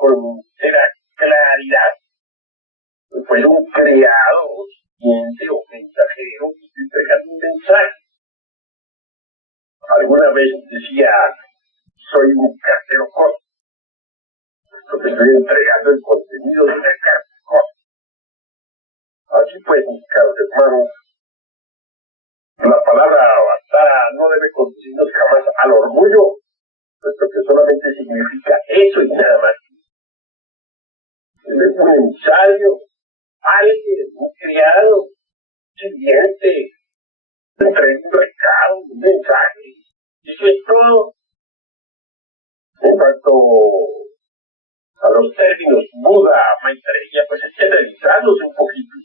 con entera claridad, fueron creados siguiente o mensajero que estoy entregando un mensaje. Alguna vez decía, soy un cartero corto, porque estoy entregando el contenido de una carta corta. Así pues, mis caros hermanos, la palabra avatar no debe conducirnos jamás al orgullo, puesto que solamente significa eso y nada más. Es un ensayo, alguien, un criado, siguiente, entrega un recado, un mensaje. Y eso es todo. En cuanto a los términos Buda, Maitreya, pues hay que analizarlos un poquito,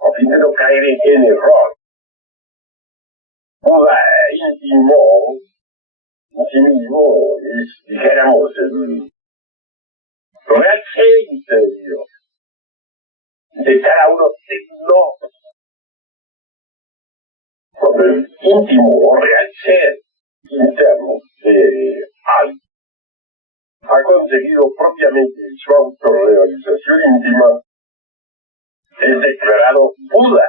a fin de no caer en error. Buda íntimo, en sí mismo, es, dijéramos, el real ser interior de cada uno de nosotros. Cuando el íntimo o real ser interno de alguien ha conseguido propiamente su autorrealización íntima, es declarado Buda.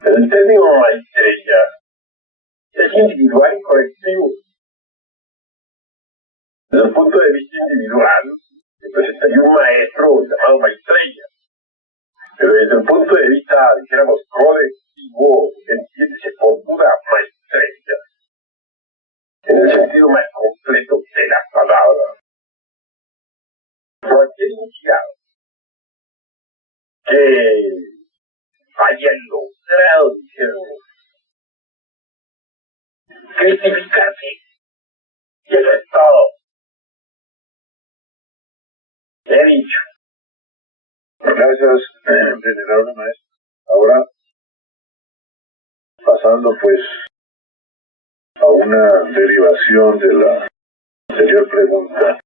El término Maitreya es individual y colectivo. Desde el punto de vista individual, representaría un maestro llamado Maitreya. Pero desde el punto de vista, dijéramos, colectivo, entiéndese por Buda Maitreya, en el sentido más completo de la palabra. Cualquier iniciado que haya logrado, dijéramos, cristificarse, y eso es todo. Le he dicho. Gracias, venerable maestro. Ahora, pasando pues a una derivación de la anterior pregunta,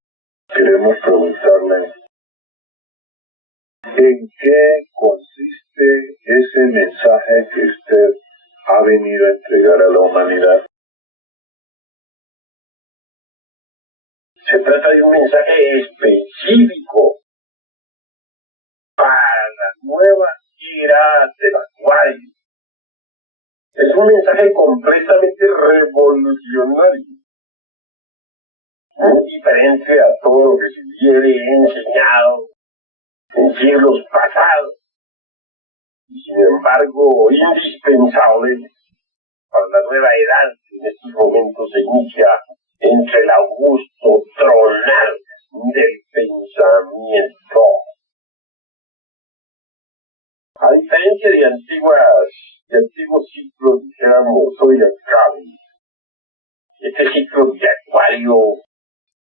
queremos preguntarle ¿en qué consiste ese mensaje que usted ha venido a entregar a la humanidad? Se trata de un mensaje específico para la nueva era del Acuario. Es un mensaje completamente revolucionario, muy diferente a todo lo que se viene enseñado en siglos pasados, y sin embargo indispensable para la nueva edad que en estos momentos se inicia entre el augusto tronar del pensamiento. A diferencia de antiguos ciclos, dijéramos, zodiacales, este ciclo de Acuario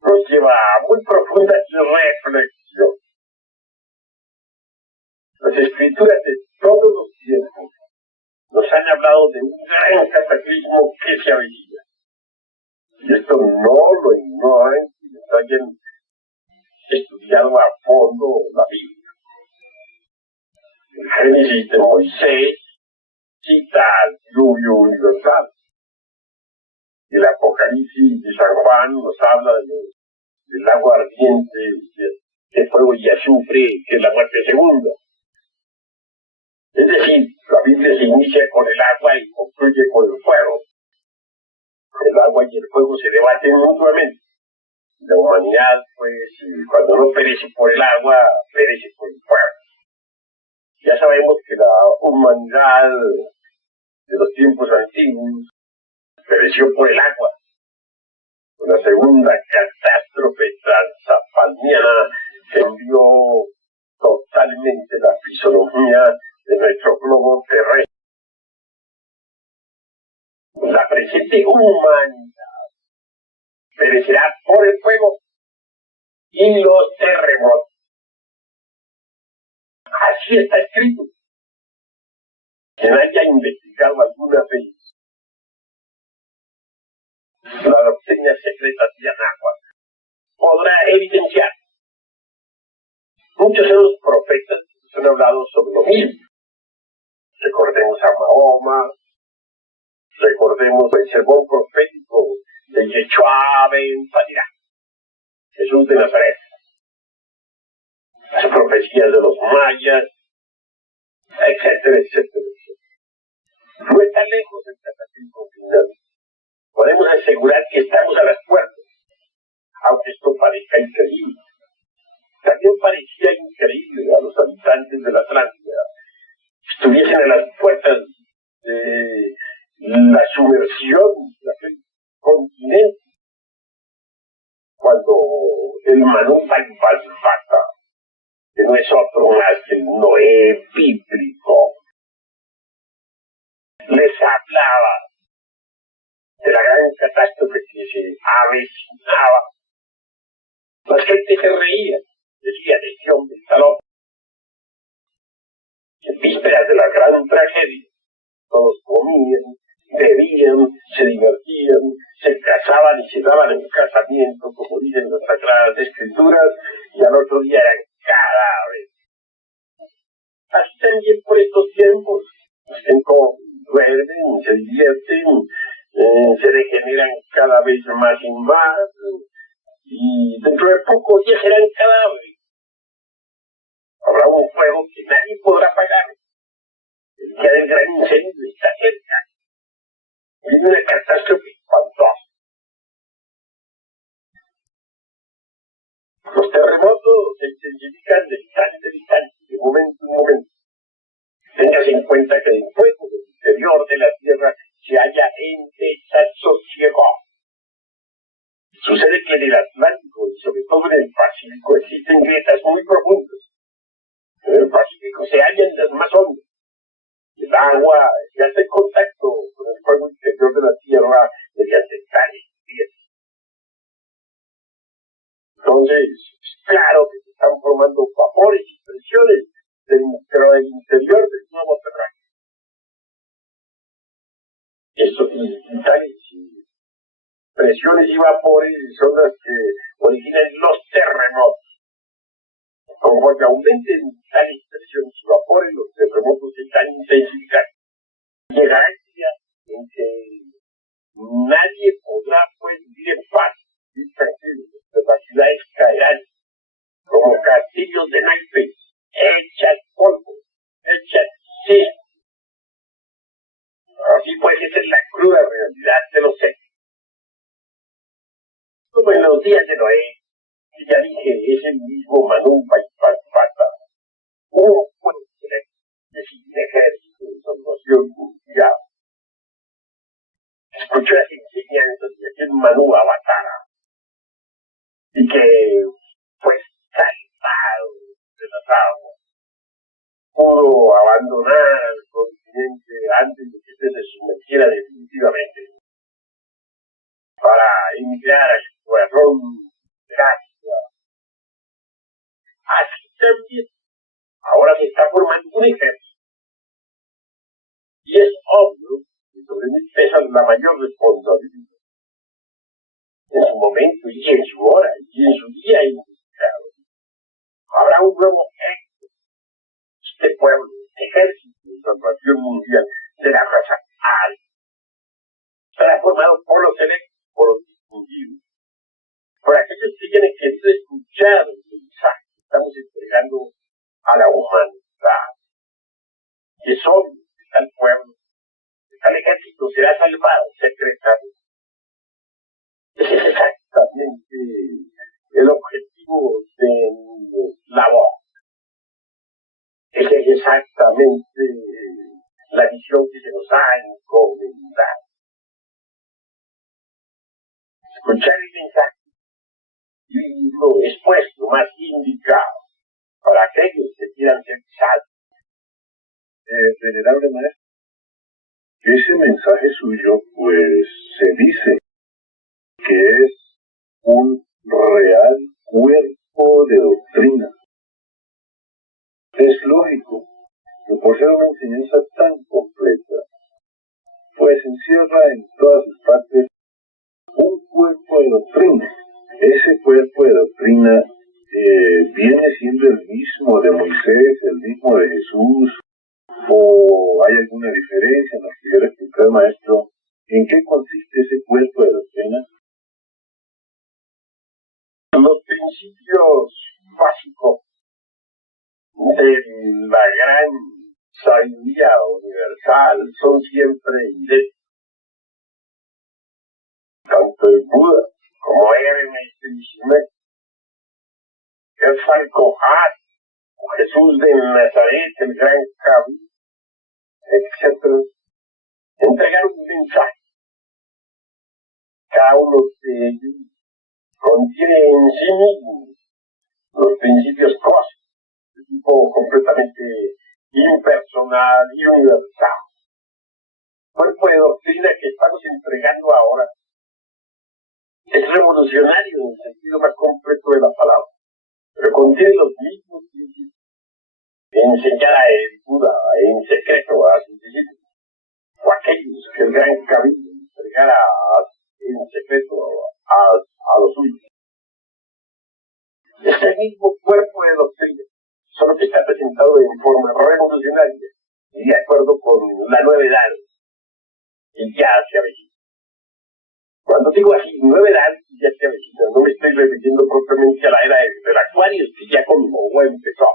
nos lleva a muy profunda reflexión. Las escrituras de todos los tiempos nos han hablado de un gran cataclismo que se avecina. Y esto no lo ignoran quienes hayan estudiado a fondo la Biblia. El Génesis de Moisés cita al diluvio universal. El Apocalipsis de San Juan nos habla del agua ardiente, de fuego y azufre, que es la muerte segunda. Es decir, la Biblia se inicia con el agua y concluye con el fuego. El agua y el fuego se debaten mutuamente. La humanidad, pues, cuando no perece por el agua, perece por el fuego. Ya sabemos que la humanidad de los tiempos antiguos pereció por el agua. Una segunda catástrofe transalpiniana cambió totalmente la fisonomía de nuestro globo terrestre. La presente humanidad perecerá por el fuego y los terremotos. Así está escrito. Quien haya investigado alguna vez la doctrina secreta de Anáhuac podrá evidenciar. Muchos de los profetas han hablado sobre lo mismo. Recordemos a Mahoma, recordemos el sermón profético de Yeshua ben Padirá. Jesús de Nazaret. Las profecías de los mayas, etcétera, etcétera, etcétera. No está lejos el cataclismo final. Podemos asegurar que estamos a las puertas, aunque esto parezca increíble. También parecía increíble a los habitantes de la Atlántida que estuviesen a las puertas de la sumersión de aquel continente, cuando el Manu Balbata, que no es otro más que el Noé bíblico, les hablaba de la gran catástrofe que se avecinaba. La gente se reía, decía, de este hombre está loco. En vísperas de la gran tragedia, todos comían, bebían, se divertían, se casaban y se daban en casamiento, como dicen las Sagradas Escrituras, y al otro día eran cadáveres. Así también por estos tiempos, la gente duermen, se divierten, se regeneran cada vez más y más, y dentro de pocos días serán cadáveres. Habrá un fuego que nadie podrá apagar. El día del gran incendio está cerca. Viene una catástrofe espantosa. Los terremotos se intensifican de instante a instante, de momento en momento. Tengas en cuenta que el fuego del interior de la Tierra se halla en desasosiego. Sucede que en el Atlántico y sobre todo en el Pacífico existen grietas muy profundas. En el Pacífico se hallan las más hondas. El agua se hace contacto con el fuego interior de la Tierra mediante tales grietas. Entonces, es claro que se están formando vapores y presiones dentro del interior del globo terráqueo. Eso, y tales presiones y vapores son las que originan los terremotos. Conforme aumenten tales presiones y vapores, los terremotos se están intensificando. Llegará el día en que nadie podrá vivir en paz, vivir tranquilo. Las ciudades caerán como castillos de naipes, hechas polvo, hechas cisne. Así pues, esa es la cruda realidad de los hechos. Como en los días de Noé, que ya dije, es el mismo Manu Balbata, un pueblo sin ejército de salvación mundial. Escuchó las enseñanzas de aquel Manu Avatara y que fue salvado de las aguas. Pudo abandonar el continente antes de que se sumergiera definitivamente para emigrar al corazón de Asia. Así también, ahora se está formando un ejército. Y es obvio que sobre mí pesa la mayor responsabilidad. En su momento y en su hora y en su día indicado, habrá un nuevo ejército. Este pueblo, este ejército de salvación mundial de la raza alta, estará formado por los electos, por los distinguidos, por aquellos que tienen querido escuchar el mensaje que estamos entregando a la humanidad. Y es obvio que tal pueblo, que tal ejército será salvado secretamente. Ese es exactamente el objetivo de mi labor. Esa es exactamente la visión que se nos ha encomendado. Escuchar el mensaje y lo expuesto más indicado para aquellos que quieran ser salvos. Venerable maestro, ese mensaje suyo, pues se dice que es un real cuerpo de doctrina. Es lógico que por ser una enseñanza tan completa, pues encierra en todas sus partes un cuerpo de doctrina. Ese cuerpo de doctrina viene siendo el mismo de Moisés, el mismo de Jesús, o hay alguna diferencia. Nos pudiera explicar, maestro, ¿en qué consiste ese cuerpo de doctrina? Los principios básicos de la gran sabiduría universal son siempre idénticos. Tanto el Buda como Hermes Trismegisto, el Falcohar, Jesús de Nazaret, el gran Cabí, etc., entregaron un mensaje. Cada uno de ellos contiene en sí mismo los principios cósmicos, de tipo completamente impersonal y universal. Cuerpo de doctrina que estamos entregando ahora es revolucionario en el sentido más completo de la palabra, pero contiene los mismos principios. Enseñar a el Buda en secreto a sus discípulos, o aquellos que el gran Kabir entregara en secreto a los suyos. Es el mismo cuerpo de doctrina, solo que está presentado en forma revolucionaria y de acuerdo con la nueva edad que ya se avecina. Cuando digo así, nueva edad que ya se avecina, no me estoy refiriendo propiamente a la era del Acuario, que ya como empezó.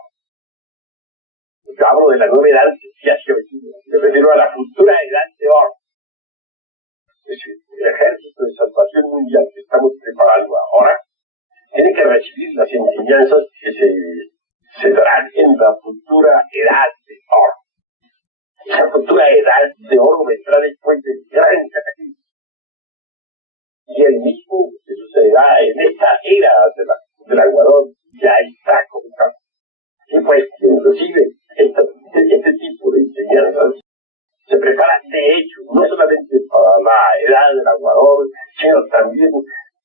Yo hablo de la nueva edad que ya se avecina, me refiero a la futura edad de oro. Es decir, el ejército de salvación mundial que estamos preparando ahora tiene que recibir las enseñanzas que se darán en la futura edad de oro. Esa futura edad de oro vendrá después del gran cataclismo. Y el mismo que sucederá en esta era del aguador ya está comenzando. Y pues quien recibe este tipo de enseñanzas se prepara de hecho no solamente para la edad del aguador, sino también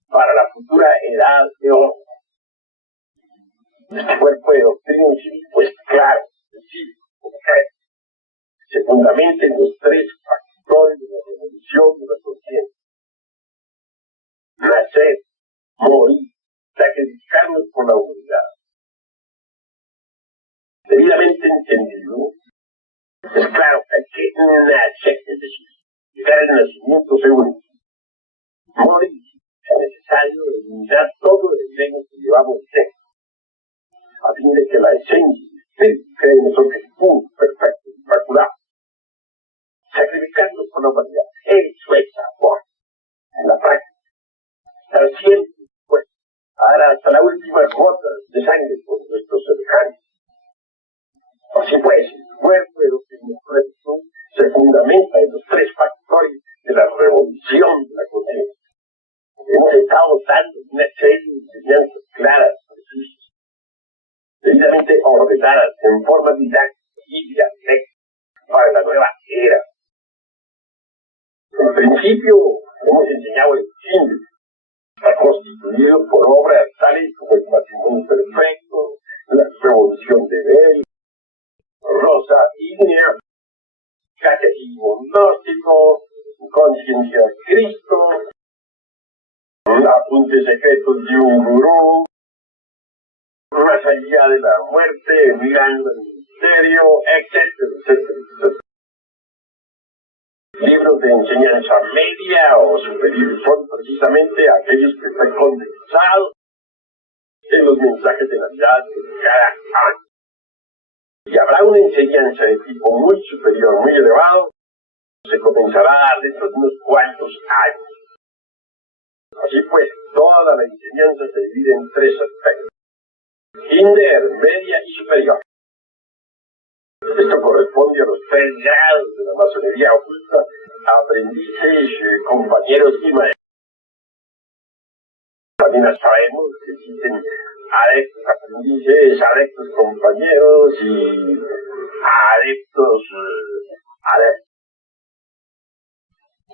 para la futura edad de oro. Este cuerpo de doctrina pues claro, sencillo, concreto, se fundamenta en los tres factores de la revolución de la conciencia: nacer, morir, sacrificarnos por la humanidad. Debidamente entendido, es claro que hay que nacer, es decir, llegar al nacimiento seguro. Morir es necesario eliminar todo el veneno que llevamos dentro, a fin de que la esencia del espíritu quede en nosotros puro, perfecto, inmaculado. Sacrificarnos por la humanidad, eso es amor, en la práctica. Estar siempre pues, a dar hasta la última gota de sangre por nuestros semejantes. Así pues, el cuerpo de doctrina se fundamenta en los tres factores de la revolución de la conciencia. Hemos estado dando una serie de enseñanzas claras, precisas, debidamente ordenadas en forma didáctica y dialéctica para la nueva era. En principio, hemos enseñado el fin, está constituido por obras tales como el matrimonio perfecto, la revolución de Bell, Rosa Ígnea, catecismo gnóstico, conciencia de Cristo, apuntes secretos de un gurú, más allá de la muerte, mirando el misterio, etcétera, etcétera, etcétera. Libros de enseñanza media o superior son precisamente aquellos que están condensados en los mensajes de Navidad de cada año. Y habrá una enseñanza de tipo muy superior, muy elevado, se comenzará a dar dentro de unos cuantos años. Así pues, toda la enseñanza se divide en tres aspectos: kinder, media y superior. Esto corresponde a los tres grados de la masonería oculta: aprendices, compañeros y maestros. También sabemos que existen adeptos aprendices, adeptos compañeros y adeptos adeptos.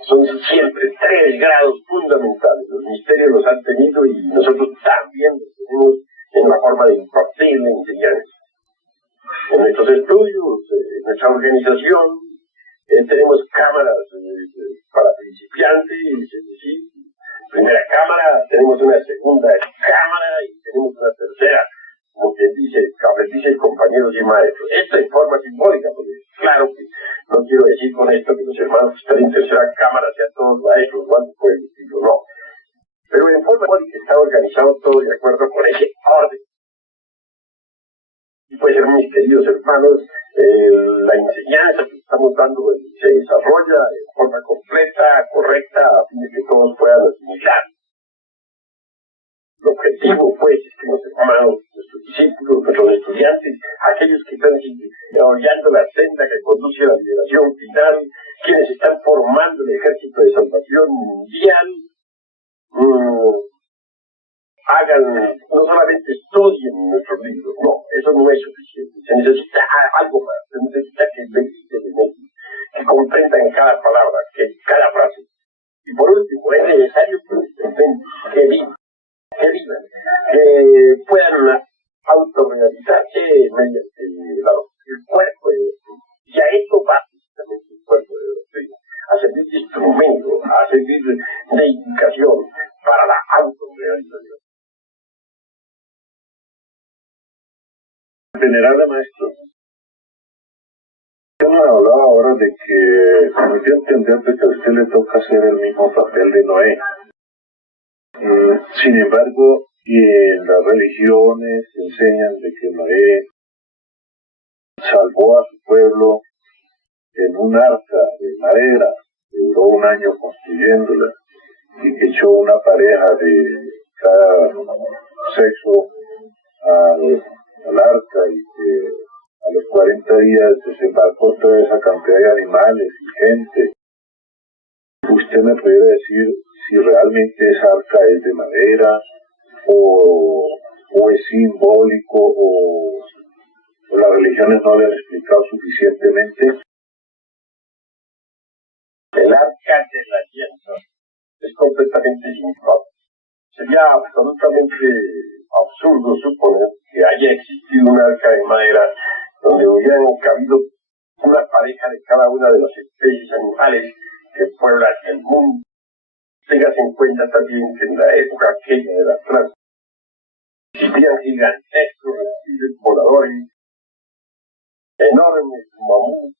Son siempre tres grados fundamentales. Los misterios los han tenido y nosotros también los tenemos en la forma de impartir la enseñanza. En nuestros estudios, en nuestra organización, tenemos cámaras para principiantes, es decir, primera cámara, tenemos una segunda cámara y tenemos una tercera, como quien dice, aprendices, compañeros y maestros. Esta en forma simbólica, porque claro que no quiero decir con esto que los hermanos que están en tercera cámara sean todos maestros, ¿no? Pues, no. pero en forma que está organizado todo de acuerdo con ese orden. Y pues, mis queridos hermanos, la enseñanza que estamos dando se desarrolla de forma completa, correcta, a fin de que todos puedan asimilar. El objetivo, pues, es que nuestros hermanos, nuestros discípulos, nuestros estudiantes, aquellos que están hollando la senda que conduce a la liberación final, quienes están formando el ejército de salvación mundial, no solamente estudien nuestros libros, no, eso no es suficiente, se necesita algo más, se necesita que mediten en ellos, que comprendan cada palabra, cada frase. Y por último, es necesario que vivan, que puedan autorrealizarse mediante el cuerpo de doctrina. Y a esto va precisamente el cuerpo de doctrina, a servir de instrumento, a servir de indicación para la autorrealización. Venerable maestro, usted nos hablaba ahora de que me dio a entender de que a usted le toca hacer el mismo papel de Noé. Sin embargo, y en las religiones enseñan de que Noé salvó a su pueblo en un arca de madera, que duró 1 año construyéndola, y que echó una pareja de cada sexo al arca, y que a los 40 días desembarcó toda esa cantidad de animales y gente. ¿Usted me pudiera decir si realmente esa arca es de madera o es simbólico o las religiones no le han explicado suficientemente? El arca de la alianza es completamente simbólico. Sería absolutamente absurdo suponer que haya existido un arca de madera donde hubieran cabido una pareja de cada una de las especies animales que pueblan el mundo. Tengas en cuenta también que en la época aquella de la trans existían gigantescos reptiles voladores, enormes mamuts,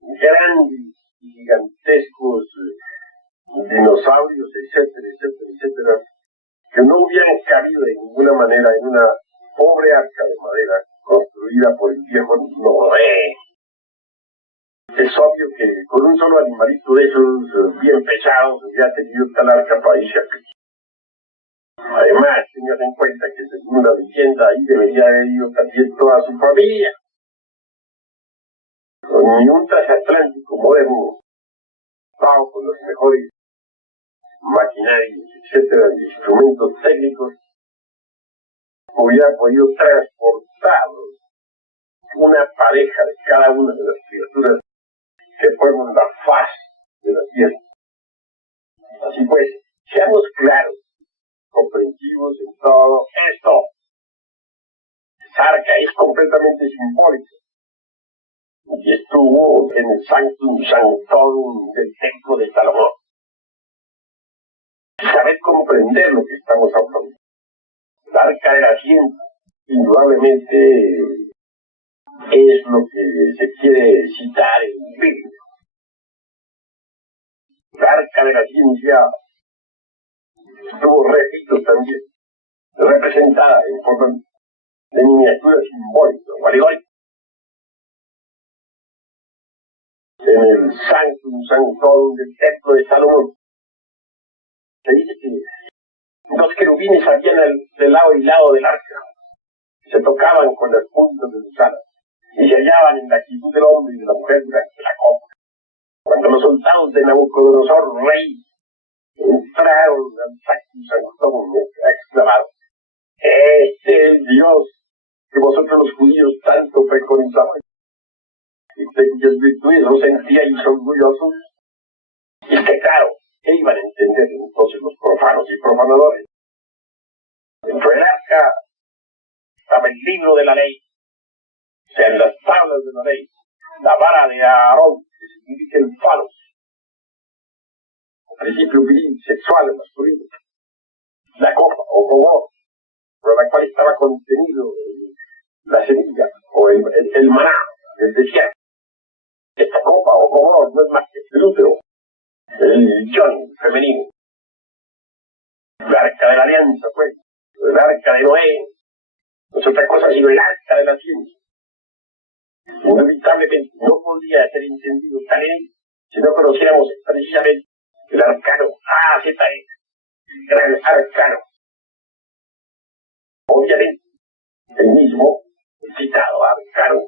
grandes y gigantescos dinosaurios, etcétera, etcétera, etcétera, que no hubieran cabido de ninguna manera en una pobre arca de madera construida por el viejo Noé. Es obvio que con un solo animalito de esos bien pesados hubiera tenido tal arca para irse a Cristo. Además, tengas en cuenta que según la leyenda ahí debería haber ido también toda su familia. Ni un transatlántico moderno, pago con los mejores maquinarios, etcétera, y instrumentos técnicos, hubiera podido transportar una pareja de cada una de las criaturas que forman la faz de la tierra. Así pues, seamos claros, comprensivos en todo esto. Esa arca es completamente simbólica y estuvo en el Sanctum Sanctorum del Templo de Salomón. Saber comprender lo que estamos hablando. La arca de la ciencia, indudablemente, es lo que se quiere citar en el Biblia. La arca de la ciencia estuvo, repito, también representada en forma de miniatura simbólica o alegórica en el Sanctum Sanctorum del Templo de Salomón. Se dice que 2 querubines habían de lado y lado del arca, se tocaban con las puntas de sus alas y se hallaban en la actitud del hombre y de la mujer durante la copa. Cuando los soldados de Nabucodonosor, rey, entraron al Sanctum Sanctorum, exclamaron: "Este es el Dios que vosotros los judíos tanto preconizabais, y de cuyas virtudes os sentíais orgullosos". Y es que claro, ¿qué iban a entender entonces los profanos y profanadores? Dentro del arca estaba el libro de la ley, o sea, en las tablas de la ley, la vara de Aarón, que significa el falos, el principio viril, sexual, masculino, la copa o gogor, por la cual estaba contenido la semilla o el maná del desierto. Esta copa o gogor no es más que el útero, el yoni femenino. El arca de la alianza, pues, el arca de Noé, no es otra cosa sino el arca de la ciencia. Inevitablemente no podría ser entendido tal en él si no conociéramos precisamente el arcano AZE, el gran arcano. Obviamente, el mismo, el citado arcano,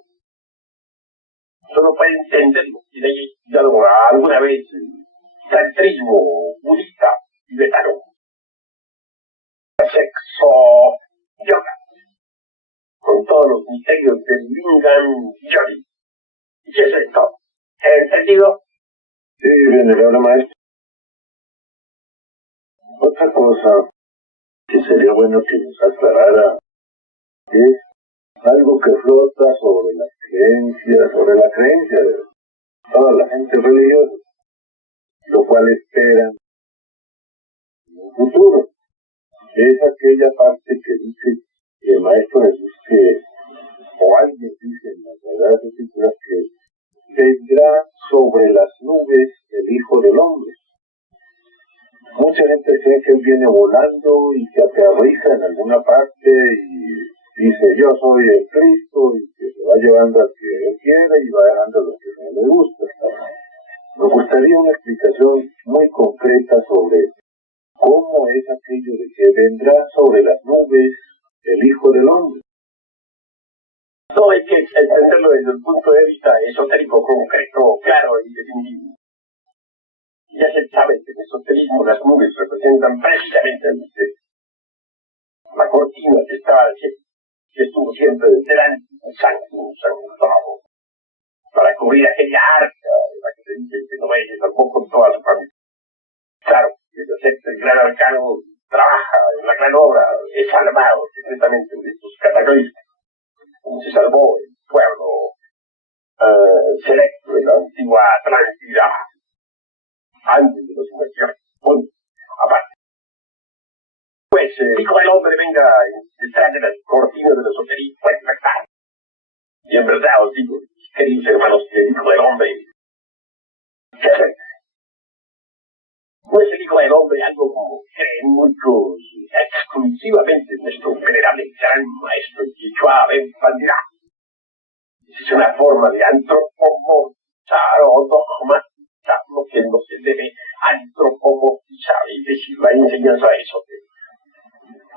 solo puede entenderlo si le haya estudiado alguna vez el tantrismo budista tibetano, sexo yoga, con todos los misterios del Lingam Yogi. ¿Y qué es esto? ¿Entendido? Sí, venerable maestro. Otra cosa que sería bueno que nos aclarara es algo que flota sobre la creencia de toda la gente religiosa, lo cual esperan en un futuro. Es aquella parte que dice el Maestro Jesús o alguien dice en las Sagradas Escrituras que vendrá sobre las nubes el Hijo del Hombre. Mucha gente cree que él viene volando y que aterriza en alguna parte y dice yo soy el Cristo y que se va llevando al que él quiere y va dejando a lo que no le gusta. Me gustaría una explicación muy concreta sobre cómo es aquello de que vendrá sobre las nubes el Hijo del Hombre. No hay que entenderlo desde el punto de vista esotérico, concreto, claro y definitivo. Ya se sabe que en el esoterismo las nubes representan precisamente el misterio. La cortina que estaba al cielo, que estuvo siempre delante del Sanctum para cubrir aquella arca de la que se dice que Noé se salvó con toda su familia. Claro, el gran arcano trabaja en la gran obra, es salvado secretamente de estos cataclismos, como se salvó el pueblo selecto de la antigua Atlántida antes de los inmersiones. Aparte, pues el Hijo del Hombre venga detrás de las cortinas de los esoterismo, pues verdad. Y en verdad os digo, queridos hermanos, que el Hijo del Hombre se acerca. No es el Hijo del Hombre algo como creen muchos exclusivamente nuestro venerable gran maestro Yichua Ben Pandira. Es una forma de antropomorfizar o dogmatizar lo que no se debe antropomorfizar, es decir, la enseñanza esotérica.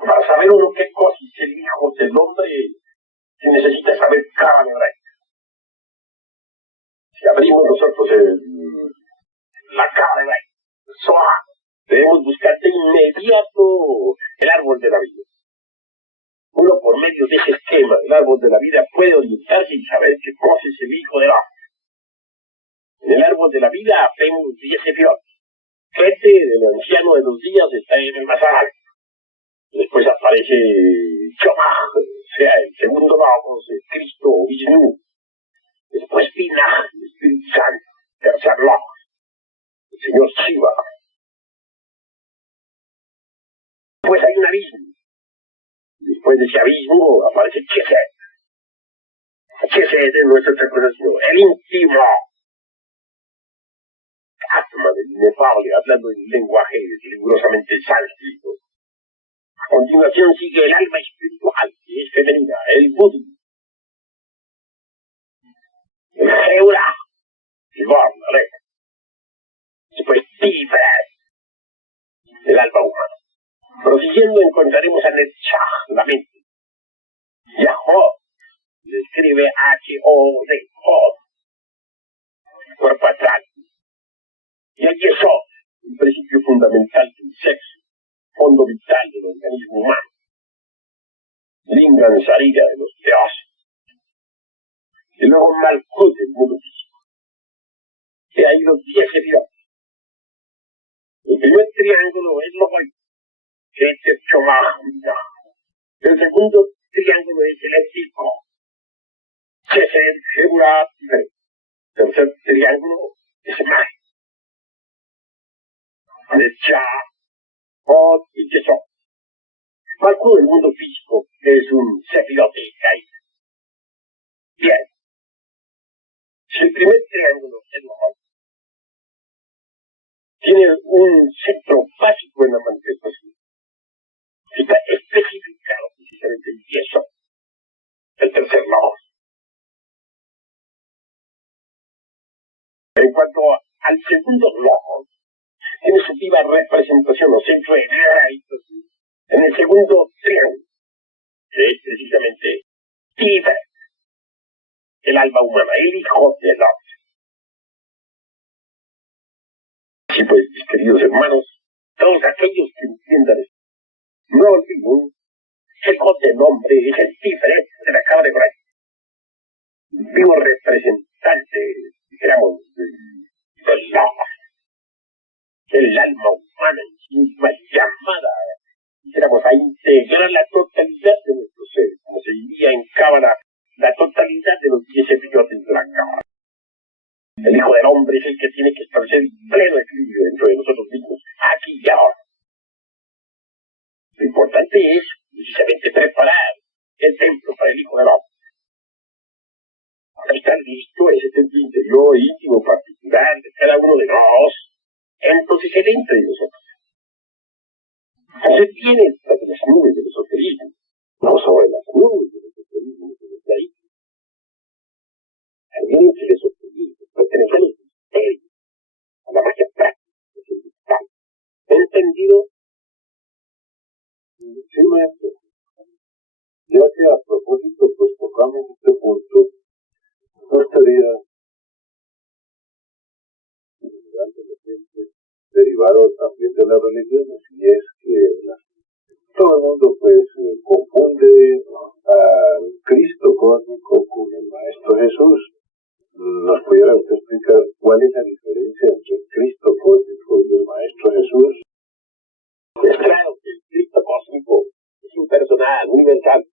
Para saber uno qué cosa es el Hijo del Hombre, se necesita saber cada hebraica. Si abrimos nosotros la cábala hebraica, debemos buscar de inmediato el árbol de la vida. Uno por medio de ese esquema, el árbol de la vida, puede orientarse y saber qué cosa es el Hijo del Hombre. En el árbol de la vida vemos 10 sefirot. 7 del anciano de los días está en el más alto. Después aparece Chomach, o sea, el segundo logos, el Cristo o Vishnu. Después Binah, el Espíritu Santo, tercer logos, el Señor Shiva. Después hay un abismo. Después de ese abismo aparece Chesed. Chesed no es otra cosa sino el íntimo Atma del inefable, hablando en lenguaje rigurosamente sánscrito. A continuación sigue el alma espiritual, que es femenina, el Buddhi, el Geura, el Varna, después Tibet, el alma humana. Prosiguiendo encontraremos a Netzach, la mente, y a Jod, le escribe H-O-D, Jod, el cuerpo astral, y a Yesod, el principio fundamental del sexo, fondo vital del organismo humano, Lingam Sarira de los dioses, y luego Malkut, el mundo físico, que hay los 10 sefirot. El primer triángulo es Logoy, que es el Chomach. El segundo triángulo es el Ético, Chesed, Geburah, Tibet. El tercer triángulo es Mag, Netzach, Jod y Yesod. Malkut, el mundo físico, que es un sefirot de caída. Bien. Si el primer triángulo es Logoy, tiene un centro básico en la manifestación. Está especificado precisamente y eso, el tercer logos. En cuanto al segundo logos, tiene su viva representación o centro de en el segundo triángulo, que es precisamente Tiber, el alma humana, el hijo del hombre. Así pues, mis queridos hermanos, todos aquellos que entiendan esto, no olviden que el hijo del hombre es el Tiber de la cabra de Bray. Vivo representante, dijéramos, del logos. El alma humana en sí misma llamada, dijéramos, a integrar la totalidad de nuestro ser, como se diría en Cábala, la totalidad de los 10 episodes de la Cábala. El Hijo del Hombre es el que tiene que establecer pleno equilibrio dentro de nosotros mismos, aquí y ahora. Lo importante es, precisamente, preparar el templo para el Hijo del Hombre. Para estar listo ese templo interior, íntimo, particular de cada uno de nosotros, entonces él entra en nosotros. Entonces viene sobre las nubes del esoterismo, no sobre las nubes del esoterismo, desde ahí. También entre el esoterismo, pertenece a los misterios, a la magia práctica, que es el vital. ¿Entendido? Sí, maestro. Ya que a propósito, pues tocamos este punto, no estaría derivado también de las religiones, y es que todo el mundo pues confunde al Cristo cósmico con el Maestro Jesús. ¿Nos pudiera usted explicar cuál es la diferencia entre el Cristo cósmico y el Maestro Jesús? Es claro que el Cristo cósmico es impersonal, universal.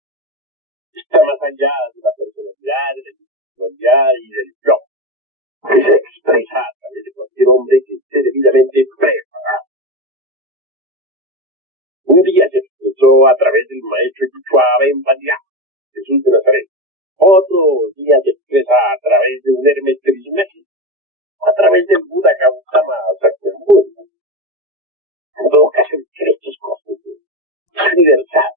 Está más allá de la personalidad, de la individualidad y del yo, que se expresa a través de cualquier hombre que esté debidamente preparado. Un día se expresó a través del maestro Yuchua Ben Padilla, Jesús de Nazaret. Otro día se expresa a través de un Hermes Trismegistus, a través del Buda Gautama Sakyamuni. En todo caso, el Cristo cósmico es universal.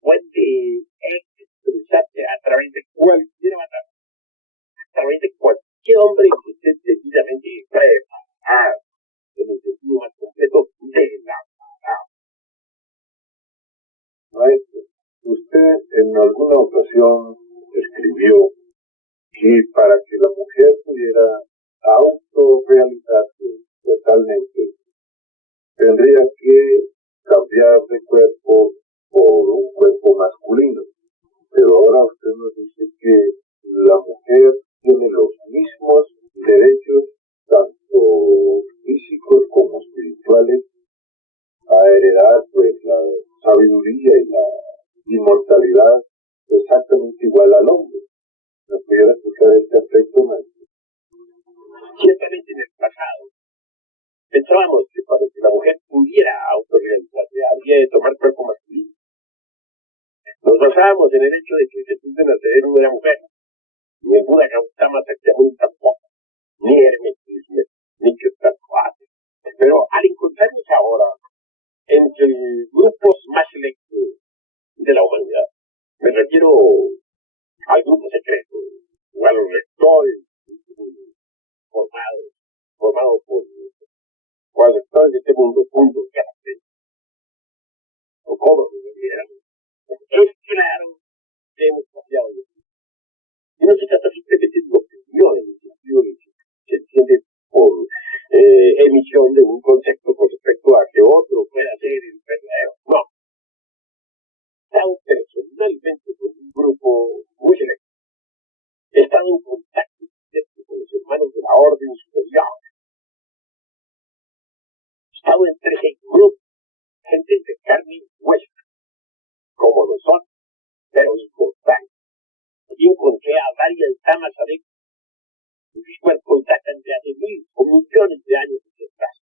Puede expresarse a través de cualquier batalla, a través de cualquier hombre que esté debidamente preparado, en el sentido más completo de la palabra. Maestro, usted en alguna ocasión escribió que para que la mujer pudiera autorrealizarse totalmente, tendría que cambiar de cuerpo por un cuerpo masculino. Pero ahora usted nos dice que la mujer tiene los mismos derechos, tanto físicos como espirituales, a heredar pues la sabiduría y la inmortalidad exactamente igual al hombre. ¿Me pudiera explicar este aspecto, maestro? Ciertamente en el pasado pensábamos que para que la mujer pudiera autorrealizarse había de tomar cuerpo masculino. Nos basábamos en el hecho de que Jesús de Nazaret no era mujer, ni el Buda Gautama Sakyamuni tampoco, ni Hermes Trismegistus, ni Quetzalcóatl. Pero al encontrarnos ahora entre grupos más selectos de la humanidad, me refiero al grupo secreto, o a los lectores formados por los lectores de este mundo, puntos que hacen, o como lo diéramos. Es claro que hemos cambiado de vida. Y no se trata simplemente de opinión, en el sentido de que se entiende por emisión de un concepto con respecto a que otro pueda ser el verdadero. No. He estado personalmente con un grupo muy selecto. He estado en contacto directo con los hermanos de la orden superior. He estado entre ese grupo, gente de carne y hueso, como lo son, pero importantes. Allí encontré a varias damas adeptas, cuyos cuerpos datan de hace 1000 o millones de años atrás.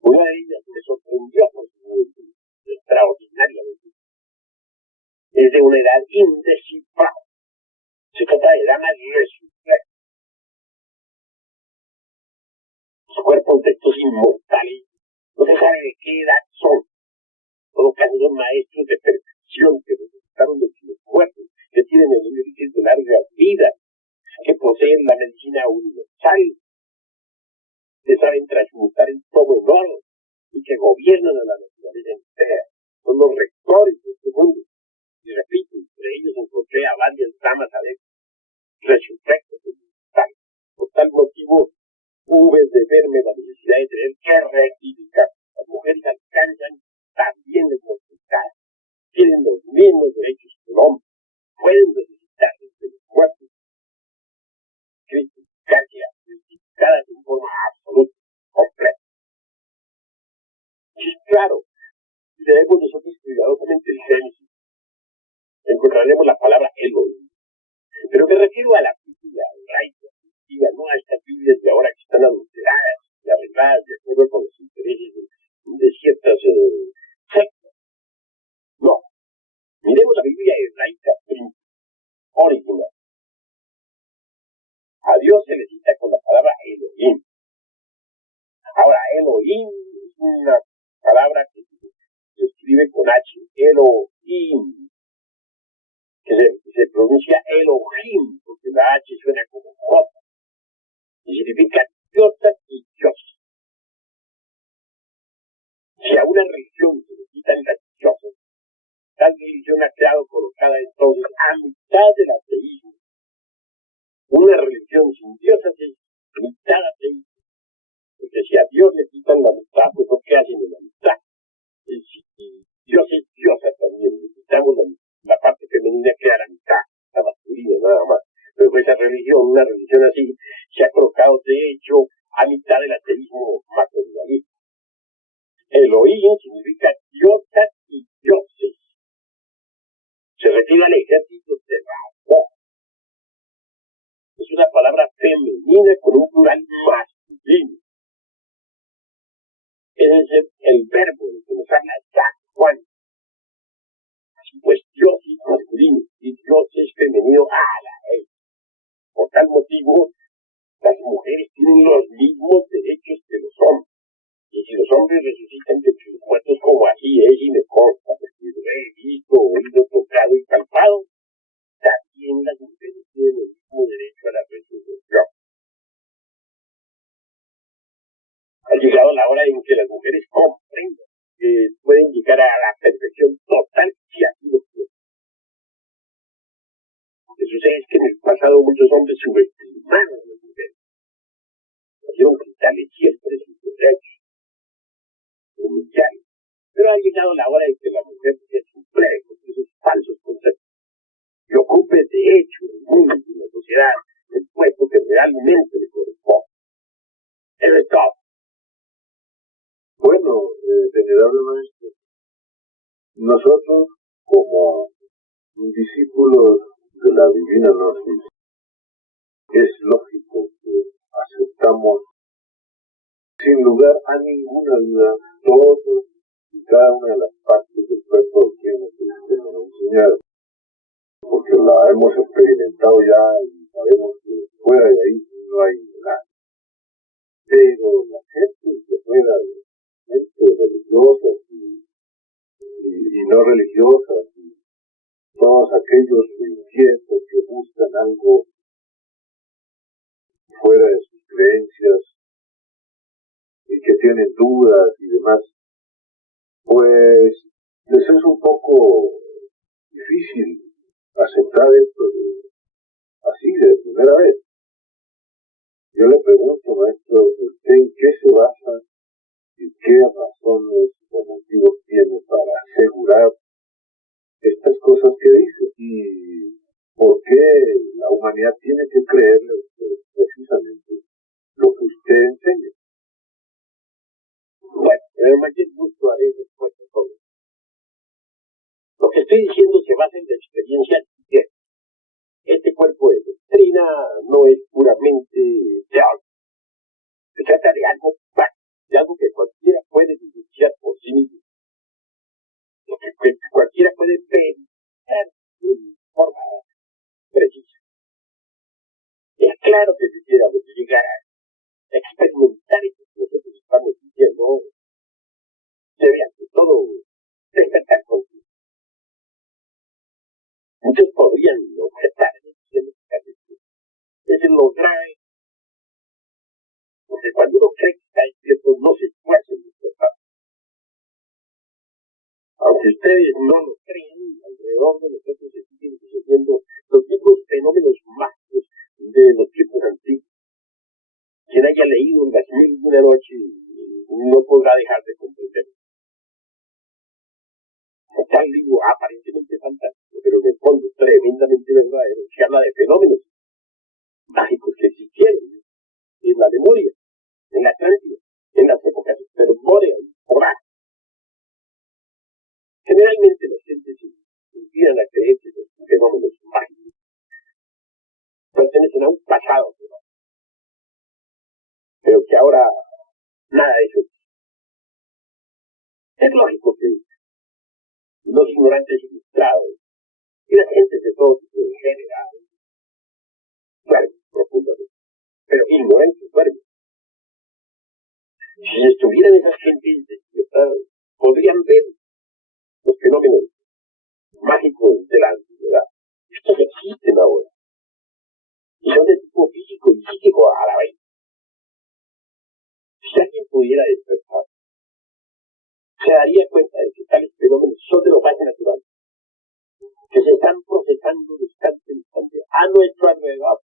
Una de ellas me sorprendió por su juventud extraordinaria. Es de una edad indescifrable. Se trata de damas resucitas. Sus cuerpos de estos inmortales no se sabe de qué edad son. todo caso son maestros de perfección que resucitaron de sus muertos, que tienen el límite de larga vida, que poseen la medicina universal, que saben transmutar el todo en oro y que gobiernan a la naturaleza entera. Son los rectores de este mundo. Y repito, entre ellos encontré a varias damas adeptas, resurrectos de tal. Por tal motivo, hube de verme la necesidad de tener que rectificar. Las mujeres alcanzan también de conquistar. Tienen los mismos derechos que el hombre. Pueden resucitar desde los muertos. Criticadas en forma absoluta, completa. Y claro, si leemos nosotros cuidadosamente el Génesis, encontraremos la palabra Elohim. Pero me refiero a la Biblia hebraica, no a estas Biblias de ahora que están adulteradas y arregladas de acuerdo con los intereses de ciertas sectas. No, miremos la Biblia hebraica original. A Dios se le cita con la palabra Elohim. Ahora, Elohim es una palabra que se escribe con H, Elohim, que se pronuncia Elohim, porque la H suena como J, y significa diosas y dioses. Si a una religión se le quitan las diosas, tal religión ha quedado colocada entonces a mitad del ateísmo. Una religión sin diosas es mitad ateísmo. Porque si a Dios le quitan la mitad, pues ¿no? ¿Qué hacen en la mitad? Y si Dios es diosa también, le quitamos la parte femenina, queda la mitad, la masculina nada más. Pero esa religión, una religión así, se ha colocado de hecho a mitad del ateísmo materialista. Elohim significa diosas y dioses. Se refiere al ejército de Rabó. Es una palabra femenina con un plural masculino. Ese es el verbo que nos habla San Juan. Así pues, Dios es masculino y Dios es femenino a la vez. Por tal motivo, las mujeres tienen los mismos derechos que los hombres. Y si los hombres resucitan de sus muertos, como así es y me consta, porque lo he visto, oído, tocado y palpado, también las mujeres tienen el mismo derecho a la resurrección. Ha llegado la hora en que las mujeres comprendan que pueden llegar a la perfección total si así lo quieren. Lo que sucede es que en el pasado muchos hombres subestimaron a las mujeres. Hicieron quitarle siempre sus derechos, humillarles. Pero ha llegado la hora en que la mujer se supere con esos falsos conceptos y ocupe de hecho el mundo y la sociedad el puesto que realmente le corresponde. Eso es todo. Bueno, venerable maestro, nosotros como discípulos de la divina gnosis, es lógico que aceptamos sin lugar a ninguna duda todas y cada una de las partes del cuerpo doctrina que usted nos ha enseñado, porque la hemos experimentado ya y sabemos que fuera de ahí no hay nada. Pero la gente que fuera de gente religiosas y no religiosas, y todos aquellos inquietos que buscan algo fuera de sus creencias y que tienen dudas y demás, pues les es un poco difícil aceptar esto así de primera vez. Yo le pregunto, maestro, ¿usted en qué se basa y qué razones o motivos tiene para asegurar estas cosas que dice? ¿Y por qué la humanidad tiene que creerle a usted precisamente lo que usted enseña? Bueno, realmente gusto haré respuesta a todo. Lo que estoy diciendo se basa en la experiencia directa. Este cuerpo de doctrina no es puramente teórico. Se trata de algo práctico, de algo que cualquiera puede denunciar por sí mismo. Lo que cualquiera puede verificar de forma precisa. Es claro que quisiéramos llegar a experimentar esto que nosotros estamos diciendo. Se ve ante todo desde Muchos podrían objetar es lo grave, porque cuando uno cree que está despierto, no se esfuerza en despertar. Aunque ustedes no lo creen, alrededor de nosotros se siguen sucediendo los mismos fenómenos mágicos de los tiempos antiguos. Quien haya leído Las Mil y una Noche no podrá dejar de comprender. Tal libro aparentemente fantástico, pero en el fondo tremendamente verdadero, que habla de fenómenos mágicos que existieron en la memoria, en la Atlántida, en las épocas hiperbóreas, horas. Generalmente la gente se inclinan a creer que los fenómenos mágicos pertenecen a un pasado, pero que ahora nada de eso existe. Es lógico que los ignorantes ilustrados y las gentes de todo tipo de género duermen profundamente, pero ignorantes duermen. Si estuvieran esas gentes despiertadas, podrían ver los fenómenos mágicos de la antigüedad. Estos existen ahora. Y son de tipo físico y psíquico a la vez. Si alguien pudiera despertar, se daría cuenta de que tales fenómenos son de lo más natural, que se están procesando de instante en instante a nuestro alrededor,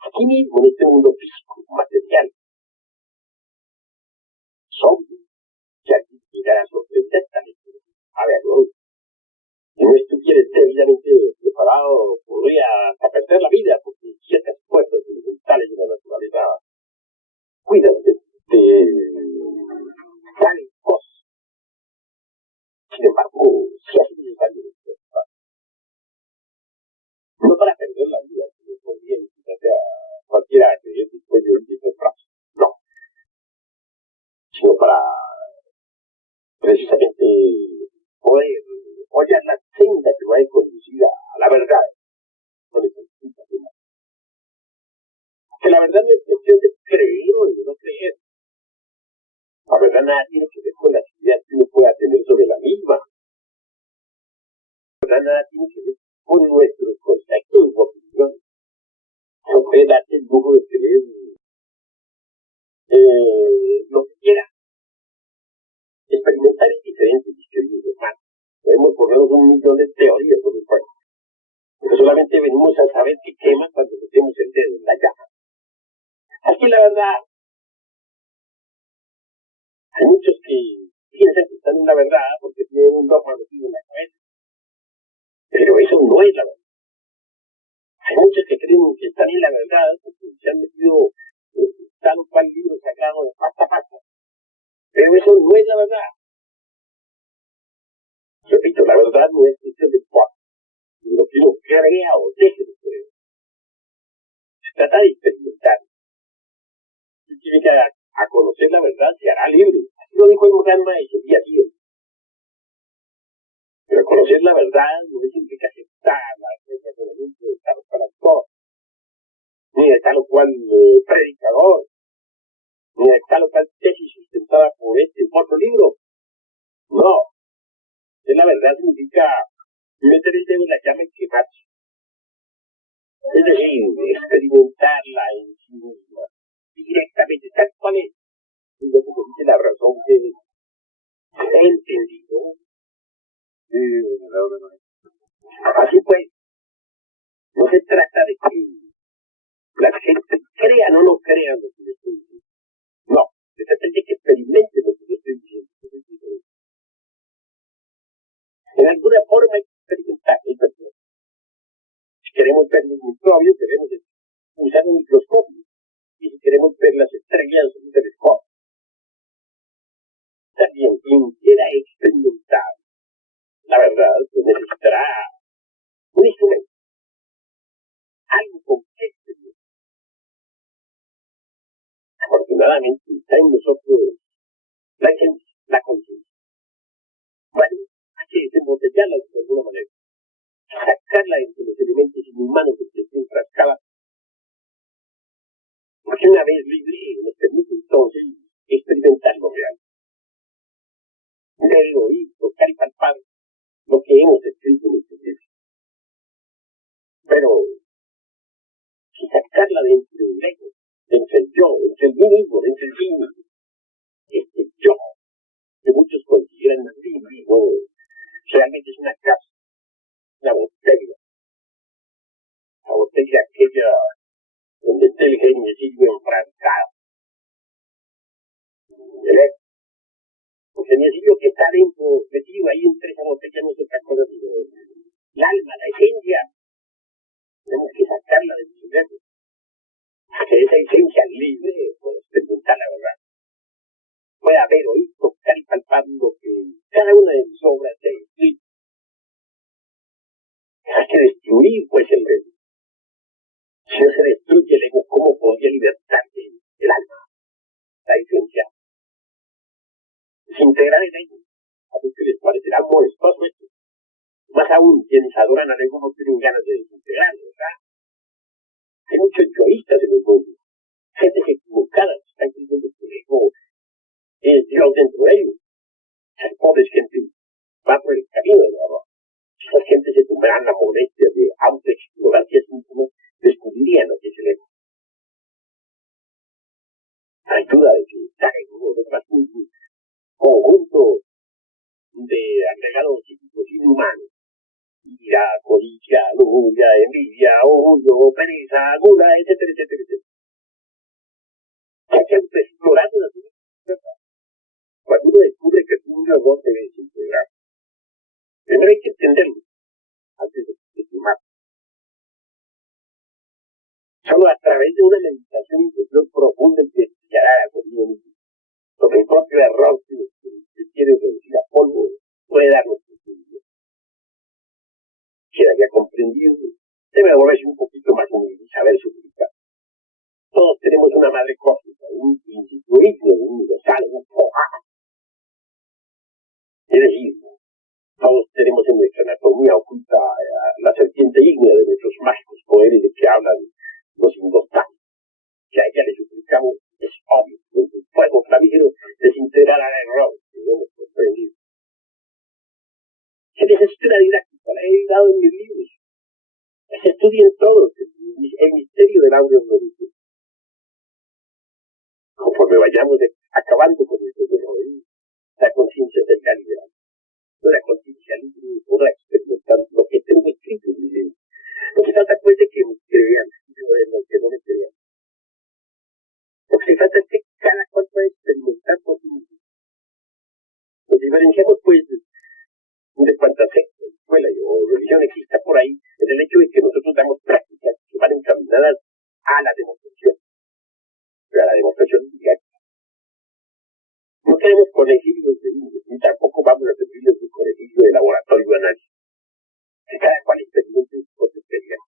aquí mismo en este mundo físico, material. Son que aquí llegará a sorprender tales fenómenos. A ver, ¿no? Si no estuviera debidamente preparado, podría hasta perder la vida, porque ciertas fuerzas elementales de la naturaleza cuidan de tales cosas. Sin embargo, si es necesario despertar, no para perder la vida, sino por bien, quizás sea cualquiera que después de un tiempo plazo, no, sino para precisamente poder hallar la senda que va a conducir a la verdad. Que la verdad no es cuestión de creer o de no creer. La verdad nada tiene que ver con las ideas que uno pueda tener sobre la misma. La verdad nada tiene que ver con nuestros conceptos u opiniones. No puede darse el lujo de creer lo que quiera. Experimentar es diferente, mis queridos hermanos. Podemos ponernos 1.000.000 de teorías sobre el fuego. Pero solamente venimos a saber que quema cuando metemos el dedo en la llama. Aquí la verdad, hay muchos que piensan que están en la verdad porque tienen un dogma metido en la cabeza. Pero eso no es la verdad. Hay muchos que creen que están en la verdad porque se han metido tal o cual libro sagrado de pasta a pasta. Pero eso no es la verdad. Repito, la verdad no es cuestión de cuál. Lo que uno crea o deje de creer. Se trata de experimentar. Si tiene que a conocer la verdad, se hará libre. Así lo dijo el gran maestro día a día. Pero conocer la verdad no significa aceptarla, el razonamiento de tal o cual autor, ni de tal o cual predicador, ni de tal o cual tesis sustentada por este u otro libro. No. La verdad significa meter el dedo en la llama y quemarse. Es decir, experimentarla en sí misma, directamente, tal cual es. Y luego como dice la razón que he entendido. Así pues, no se trata de que la gente crea o no crea lo que yo estoy diciendo. No, se trata de que experimente lo que yo estoy diciendo. En alguna forma hay que experimentar el personaje. Si queremos ver los microbios, debemos usar un microscopio. Y si queremos ver las estrellas, un telescopio. También, quien quiera experimentar la verdad, pues necesitará un instrumento, algo con que experimentar. Afortunadamente, está en nosotros la conciencia. Bueno, hay que desembotellarla de alguna manera, sacarla entre los elementos inhumanos que se enfrascaba. Porque una vez libre nos permite entonces experimentar lo real. Ver, oír, tocar y palpar lo que hemos escrito en este libro. el mí mismo, dentro del fin, este yo, que muchos consideran vivo, realmente es una casa, una botella. La botella aquella donde está el geniecillo enfrancado. ¿Verdad? El geniecillo que está dentro, metido ahí entre esa botella, no es otra cosa sino el alma, la esencia. Tenemos que sacarla de su cerebro. Para que esa esencia libre pueda experimentar la verdad. Pueda ver, oír, tocar y palpar lo que cada una de sus obras se explica. Hay que destruir, pues, el ego. Si no se destruye el ego, ¿cómo podría libertarse el alma, la esencia? Desintegrar el ego. A muchos les parecerá molestoso esto. Más aún, quienes adoran al ego no tienen ganas de desintegrarlo, ¿verdad? Hay muchos egoístas en el mundo. Gente equivocada que están creyendo que el ego es Dios dentro de ellos. Esas pobres gente va por el camino de la verdad. Si esas gente se tomarán la molestia de autoexplorarse a sí mismos, descubrirían lo que es el ego. A ayuda de que hagan uno más un conjunto de agregados psíquicos inhumanos. Ira, codicia, lujuria, envidia, orgullo, pereza, gula, etcétera, etcétera, etcétera. Hay que autoexplorarse así, ¿verdad? Cuando uno descubre que es un error debe desintegrar. Primero hay que entenderlo antes de quemar. Solo a través de una meditación interior profunda investigará la conmigo mismo sobre el propio error que quiere reducir a polvo, puede darnos posibilidad. Quedaría comprendido, debe volverse un poquito más humilde y saber suplicar. Todos tenemos una madre cósmica, un principio ígneo, un universal, un foja. Es decir, todos tenemos en nuestra anatomía oculta la serpiente ígnea de nuestros mágicos poderes de que hablan los indostables. Que a ella le suplicamos, es obvio, con su fuego flamígero desintegrará el error que no hemos comprendido. Se necesita una didáctica, la he dado en mis libros. Se estudien todos el misterio del áureo glorioso. Conforme vayamos acabando con nuestros errores, la conciencia será liberada. La conciencia libre podrá experimentar lo que tengo escrito en mi libro. No se trata pues de que me crean, sino de lo que no me crean. Lo que se trata es que cada cual puede experimentar por sí mismo. Nos diferenciamos pues de cuantas sectas, escuela o religión exista por ahí, en el hecho de que nosotros damos prácticas que van encaminadas a la demostración directa. No queremos conejillos de indios, ni tampoco vamos a servirles de conejillo de laboratorio a nadie. Que cada cual experimente su propia experiencia,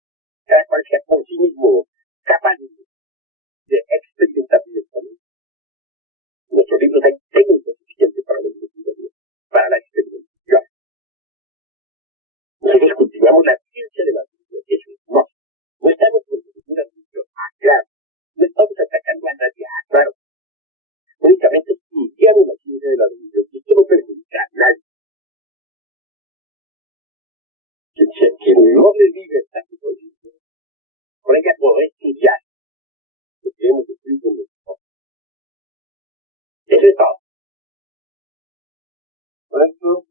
cada cual sea por sí mismo capaz de experimentar directamente. En nuestros libros hay técnicas suficientes para la investigación, para la experimentación. Nosotros cultivamos la ciencia de la religión, eso es no. No estamos con una religión, claro. No estamos atacando a nadie, claro. Únicamente estudiamos la ciencia de la religión y esto no perjudica a nadie. Quien no le diga esta situación, por ella podrá estudiar lo que hemos escrito en nuestro podcast. Eso es todo. Maestro,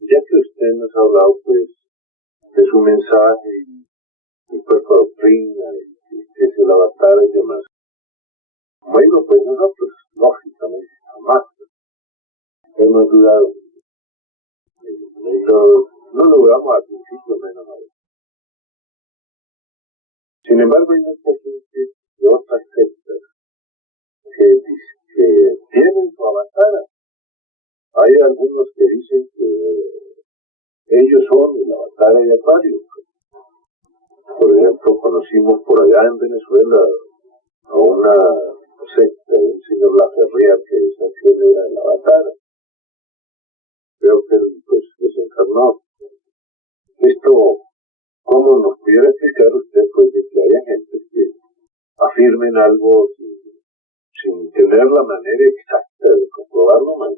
ya que usted nos ha hablado pues de su mensaje y del cuerpo de doctrina y que es el avatar y demás, bueno, pues nosotros, lógicamente, jamás hemos dudado. No lo dudamos al principio, menos ahora. Sin embargo, hay mucha gente de otras sectas que tienen su avatar. Hay algunos que dicen que ellos son el avatar de Acuario. Por ejemplo, conocimos por allá en Venezuela a una secta de un señor Laferría que esa era el avatar. Creo que él pues desencarnó. Esto, ¿cómo nos pudiera explicar usted pues de que haya gente que afirmen algo sin tener la manera exacta de comprobarlo más?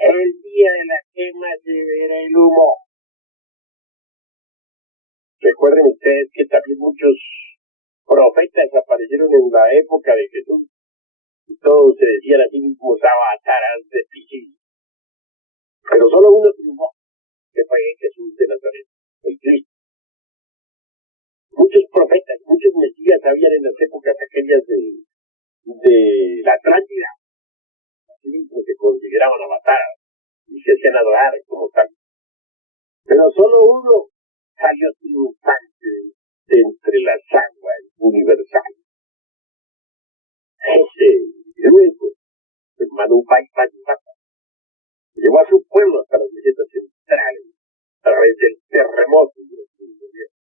El día de la quema se verá el humo. Recuerden ustedes que también muchos profetas aparecieron en la época de Jesús. Todos se decían a sí mismos avataras de Piscis. Pero solo uno triunfó, que fue Jesús de Nazaret, el Cristo. Muchos profetas, muchos mesías habían en las épocas aquellas de la Atlántida. Así mismo se consideraban avataras y se hacían adorar como tal. Pero solo uno salió triunfante de entre las aguas universales. Ese, el único, hermano Paipayipata, llevó a su pueblo hasta las mesetas centrales a través del terremoto y de los gobiernos.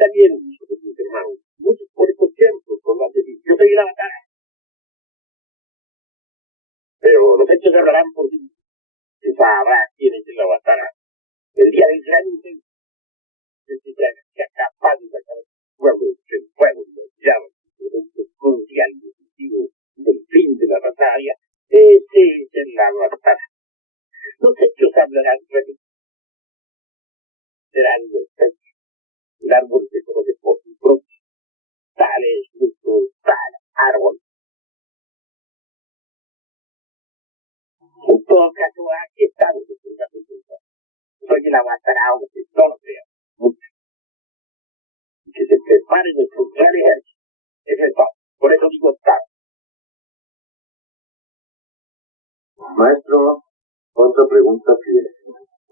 También hizo de sus hermanos, muchos por estos tiempos, con la decisión de ir a matar. Pero los hechos hablarán por sí. Se sabrá quién es el avatar. El día del gran incendio, el que sea capaz de sacar a su pueblo del fuego y los llamas, el evento crucial y decisivo del fin de la batalla, ese es el avatar. Los hechos hablarán, serán los hechos. El árbol se conoce por su fruto. Tal es fruto, tal árbol. En todo caso, aquí estamos en el capítulo. Soy el avatar que torcea mucho. Y que se prepare nuestro gran ejército. Eso es todo. Por eso digo tal. Maestro, otra pregunta que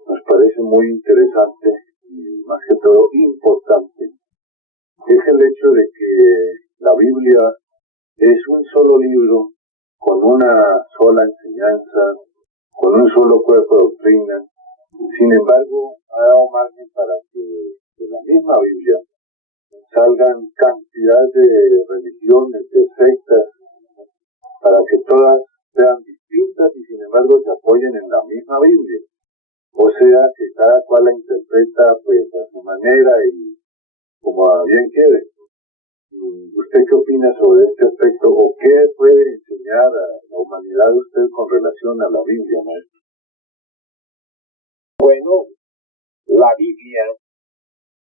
nos parece muy interesante y más que todo importante es el hecho de que la Biblia es un solo libro con una sola enseñanza, con un solo cuerpo de doctrina. Sin embargo, ha dado margen para que de la misma Biblia salgan cantidad de religiones, de sectas, para que todas sean distintas y sin embargo se apoyen en la misma Biblia. O sea, que cada cual la interpreta pues a su manera y como a bien quiere. ¿Usted qué opina sobre este aspecto o qué puede enseñar a la humanidad usted con relación a la Biblia, maestro? Bueno, la Biblia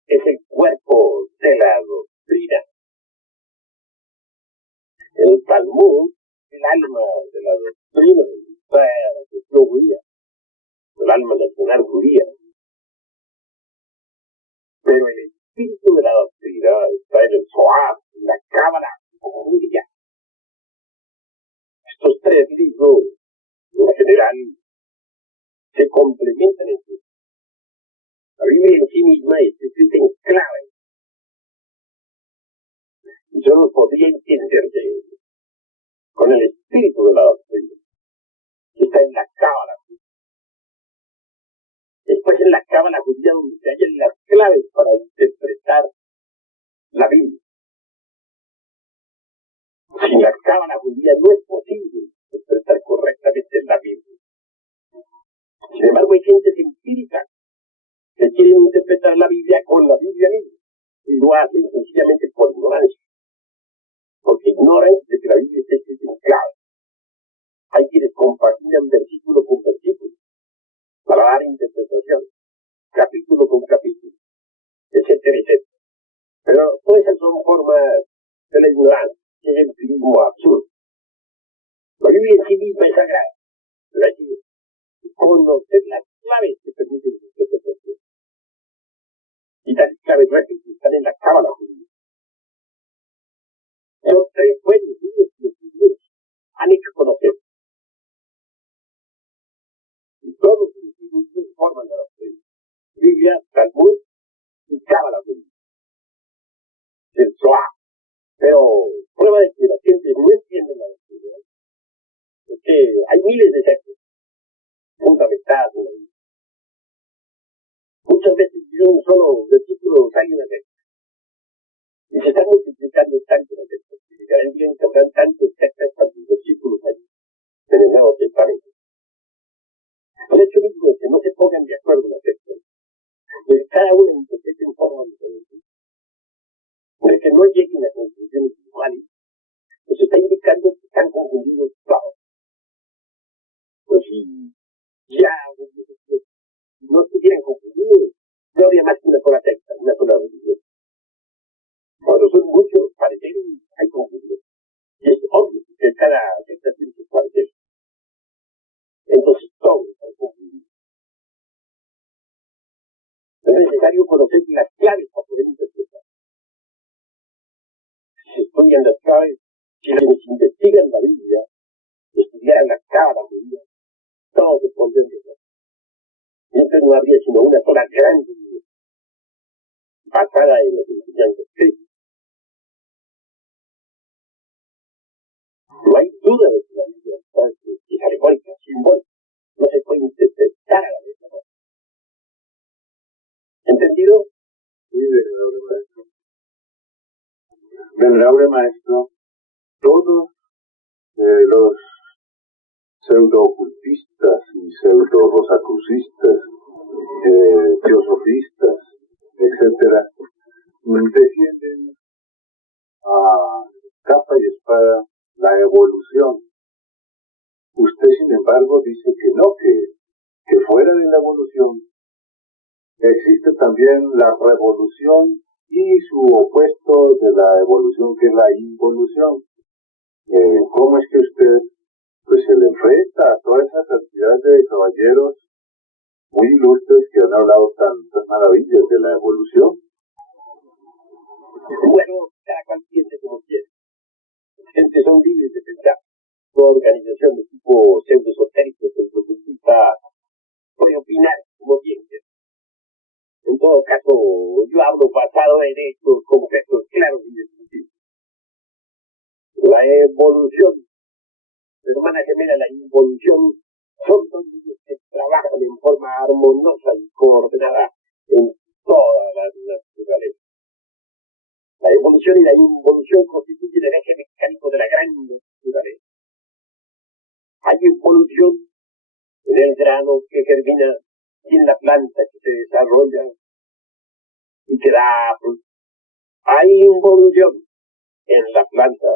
es el cuerpo de la doctrina. El Talmud, el alma de la doctrina, la teología, el alma nacional judía. Pero el espíritu de la doctrina está en el Zohar, en la Cábala judía. Estos tres libros, en general, se complementan entre sí. La Biblia en sí misma es escrita en clave. Y solo podría entenderse con el espíritu de la doctrina, que está en la Cábala. Después en la Cábala judía donde se hallan las claves para interpretar la Biblia. Sin la Cábala judía no es posible interpretar correctamente la Biblia. Sin embargo, hay gente empírica que quieren interpretar la Biblia con la Biblia misma y lo hacen sencillamente por ignorancia, porque ignoran de que la Biblia está escrita en clave. Hay quienes compartirán versículo con versículo para dar interpretación, capítulo con capítulo, etcétera, etcétera. Pero todas esas son formas de la ignorancia, que es el empirismo absurdo. La Biblia en sí misma es sagrada, pero hay que conocer las claves que permiten su interpretación. Y las claves repito, están en la Cábala judía. Son tres buenos libros que los judíos han hecho conocer. Y todos los libros forman la doctrina. Biblia, Talmud y Cábala judía. El Zohar. Pero prueba de que la gente no entiende la doctrina es que hay miles de sectas fundamentadas en la Biblia. Muchas veces de un solo versículo sale una secta. Y se están multiplicando tanto las sectas. Y llegarán bien que habrán tantos sectas cuantos versículos hay en el Nuevo Testamento. El hecho mismo es que no se pongan de acuerdo las sectas. De cada una interpreta en forma diferente. De que no lleguen a conclusiones iguales. Pues está indicando que están confundidos todos. Pues si ya no estuvieran confundidos, no habría más que una sola secta, una sola religión. Cuando son muchos conocer las claves para poder interpretar. Si se estudian las claves, si quienes investigan la Biblia, estudiaran la cada Biblia, todos se pondrían de acuerdo. Y entonces no habría sino una sola gran Biblia, basada en los enseñanzas críticas. No hay duda de que la Biblia es alegórica, simbólica, no se puede interpretar a la vez. ¿Entendido? Sí, venerable maestro. Venerable maestro, todos los pseudo-ocultistas y pseudo-rosacrucistas, teosofistas, etcétera, defienden a capa y espada la evolución. Usted, sin embargo, dice que no, que fuera de la evolución existe también la revolución y su opuesto de la evolución, que es la involución. ¿Cómo es que usted pues se le enfrenta a todas esas actividades de caballeros muy ilustres que han hablado tantas maravillas de la evolución? Bueno, cada cual piense como quiere. La gente son libres de pensar. Toda organización de tipo pseudo-esotérico, pseudo-ocultista, puede opinar como bien quiere. En todo caso, yo hablo basado en hechos concretos, claros y definitivos. La evolución, la hermana gemela, la involución, son dos niños que trabajan en forma armoniosa y coordinada en toda la naturaleza. La evolución y la involución constituyen el eje mecánico de la gran naturaleza. Hay evolución en el grano que germina y en la planta que se desarrolla y que da fruto. Hay involución en la planta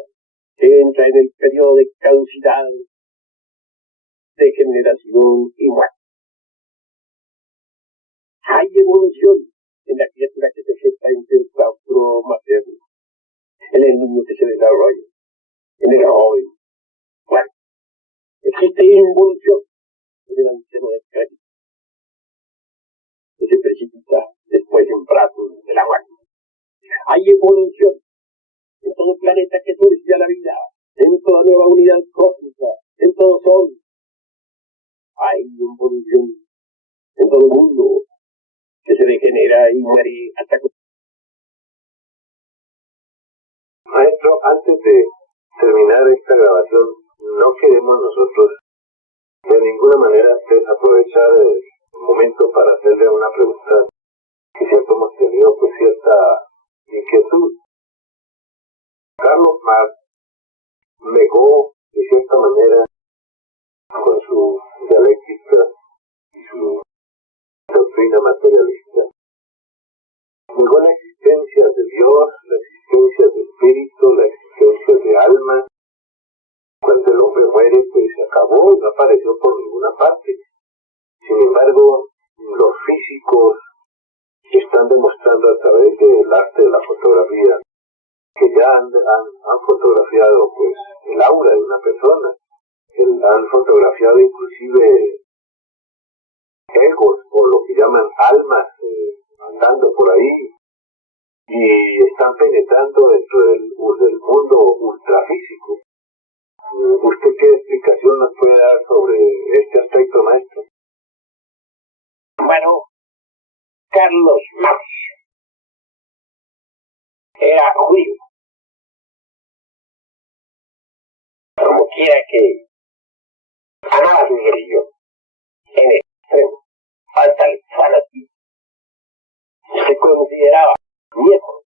que entra en el periodo de caducidad, de generación y muerte. Hay evolución en la criatura que se gesta entre el claustro materno, en el niño que se desarrolla, en el joven. Bueno, existe involución en el anciano descrédito, que se precipita después en brazos de la muerte. Hay evolución en todo planeta que surge a la vida, en toda nueva unidad cósmica, en todo sol. Hay evolución en todo mundo que se degenera y muere hasta que... Maestro, antes de terminar esta grabación, no queremos nosotros de ninguna manera desaprovechar el momento para hacerle una pregunta que siempre hemos tenido pues cierta inquietud. Carlos Marx negó de cierta manera con su dialéctica y su doctrina materialista, negó la existencia de Dios, la existencia de espíritu, la existencia de alma. Cuando el hombre muere, pues se acabó y no apareció por ninguna parte. Sin embargo, los físicos están demostrando a través del arte de la fotografía que ya han fotografiado pues el aura de una persona, han fotografiado inclusive egos o lo que llaman almas andando por ahí y están penetrando dentro del mundo ultrafísico. ¿Usted qué explicación nos puede dar sobre este aspecto, maestro? Bueno, Carlos Marx era judío. Como quiera que amaba su religión, en extremo, hasta el fanatismo. Se consideraba miembro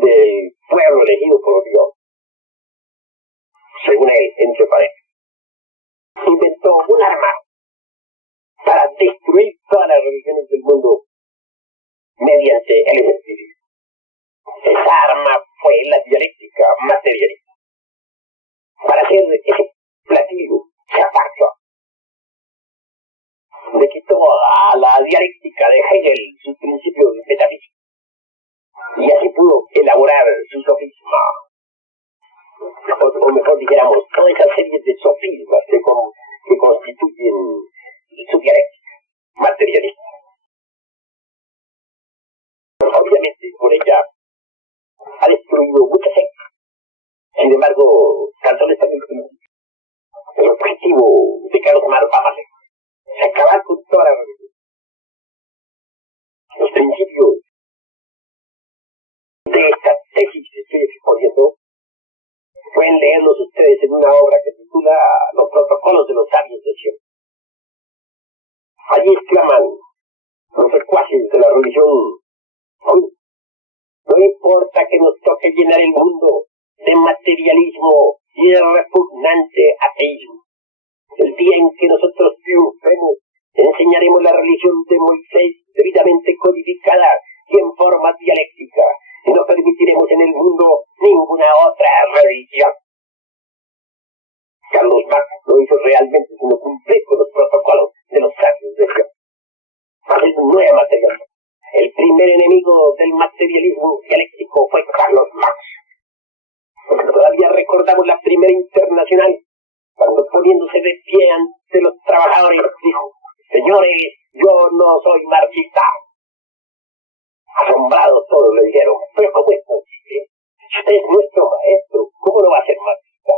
del pueblo elegido por Dios. Según él, entre parejas, inventó un arma para destruir todas las religiones del mundo mediante el ejercicio. Esa arma fue la dialéctica materialista. Para hacer ese platillo se apartó. Le quitó a la dialéctica de Hegel sus principios metafísicos y así pudo elaborar su sofisma, o mejor dijéramos, toda esa serie de sofismas que constituyen su dialéctica materialista. Obviamente, por ella ha destruido muchas sectas. Sin embargo, tan solo está bien. El objetivo de Carlos Marx va más lejos. Es acabar con toda la religión. Los principios de esta tesis que estoy exponiendo pueden leerlos ustedes en una obra que titula Los protocolos de los sabios de Sion. Allí exclaman los secuaces de la religión: no importa que nos toque llenar el mundo de materialismo y de repugnante ateísmo. El día en que nosotros triunfemos, enseñaremos la religión de Moisés debidamente codificada y en forma dialéctica, y no permitiremos en el mundo ninguna otra religión. Carlos Marx no hizo realmente sino cumplir con los protocolos de los sabios de Dios. Él no era materialista. El primer enemigo del materialismo dialéctico fue Carlos Marx. Porque todavía recordamos la primera internacional, cuando poniéndose de pie ante los trabajadores dijo: señores, yo no soy marxista. Asombrados todos le dijeron: pero ¿cómo es posible? Si usted es nuestro maestro, ¿cómo no va a ser marxista?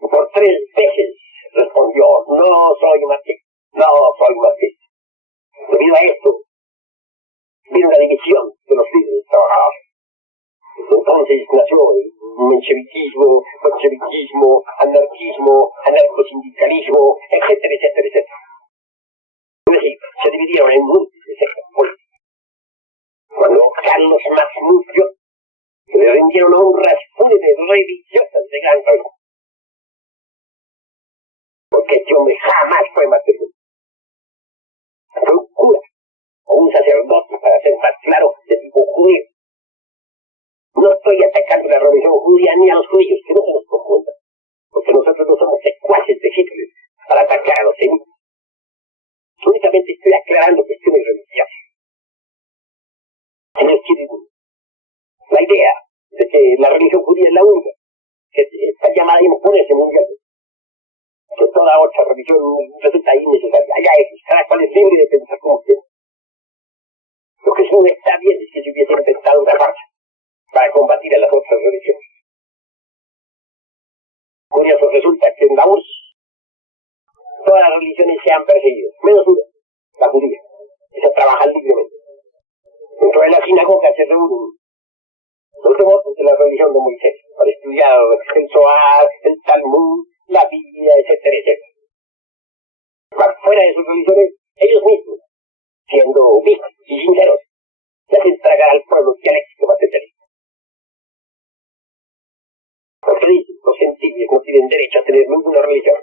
Y por 3 veces respondió: no soy marxista, no soy marxista. Debido a esto, vino la división de los líderes trabajadores. Entonces nació el mencheviquismo, bolcheviquismo, anarquismo, anarcosindicalismo, etcétera, etcétera, etcétera. Es decir, se dividieron en múltiples sectas políticas. Cuando Carlos Marx murió, se le rindieron honras fúnebres religiosas de gran valor. Porque este hombre jamás fue materialista. Fue un cura o un sacerdote, para ser más claro, de tipo judío. No estoy atacando la religión judía ni a los judíos, que no se nos confundan, porque nosotros no somos secuaces de Hitler para atacar a los enemigos. Únicamente estoy aclarando cuestiones religiosas. En el Chile, la idea de que la religión judía es la única que está llamada a imponerse mundialmente, que toda otra religión resulta innecesaria. Allá es, cada cual es libre de pensar como quiera. Lo que sí no está bien es que se hubiese inventado una raza para combatir a las otras religiones. Curioso resulta que en la URSS todas las religiones se han perseguido, menos una, la judía. Esa trabaja libremente. Dentro de la sinagoga se reúnen los devotos de la religión de Moisés para estudiar el Zohar, el Talmud, la Biblia, etcétera, etcétera. Fuera de sus religiones, ellos mismos, siendo vistos y sinceros, se hacen tragar al pueblo dialéctico materialista. Porque dicen, los gentiles no tienen derecho a tener ninguna religión.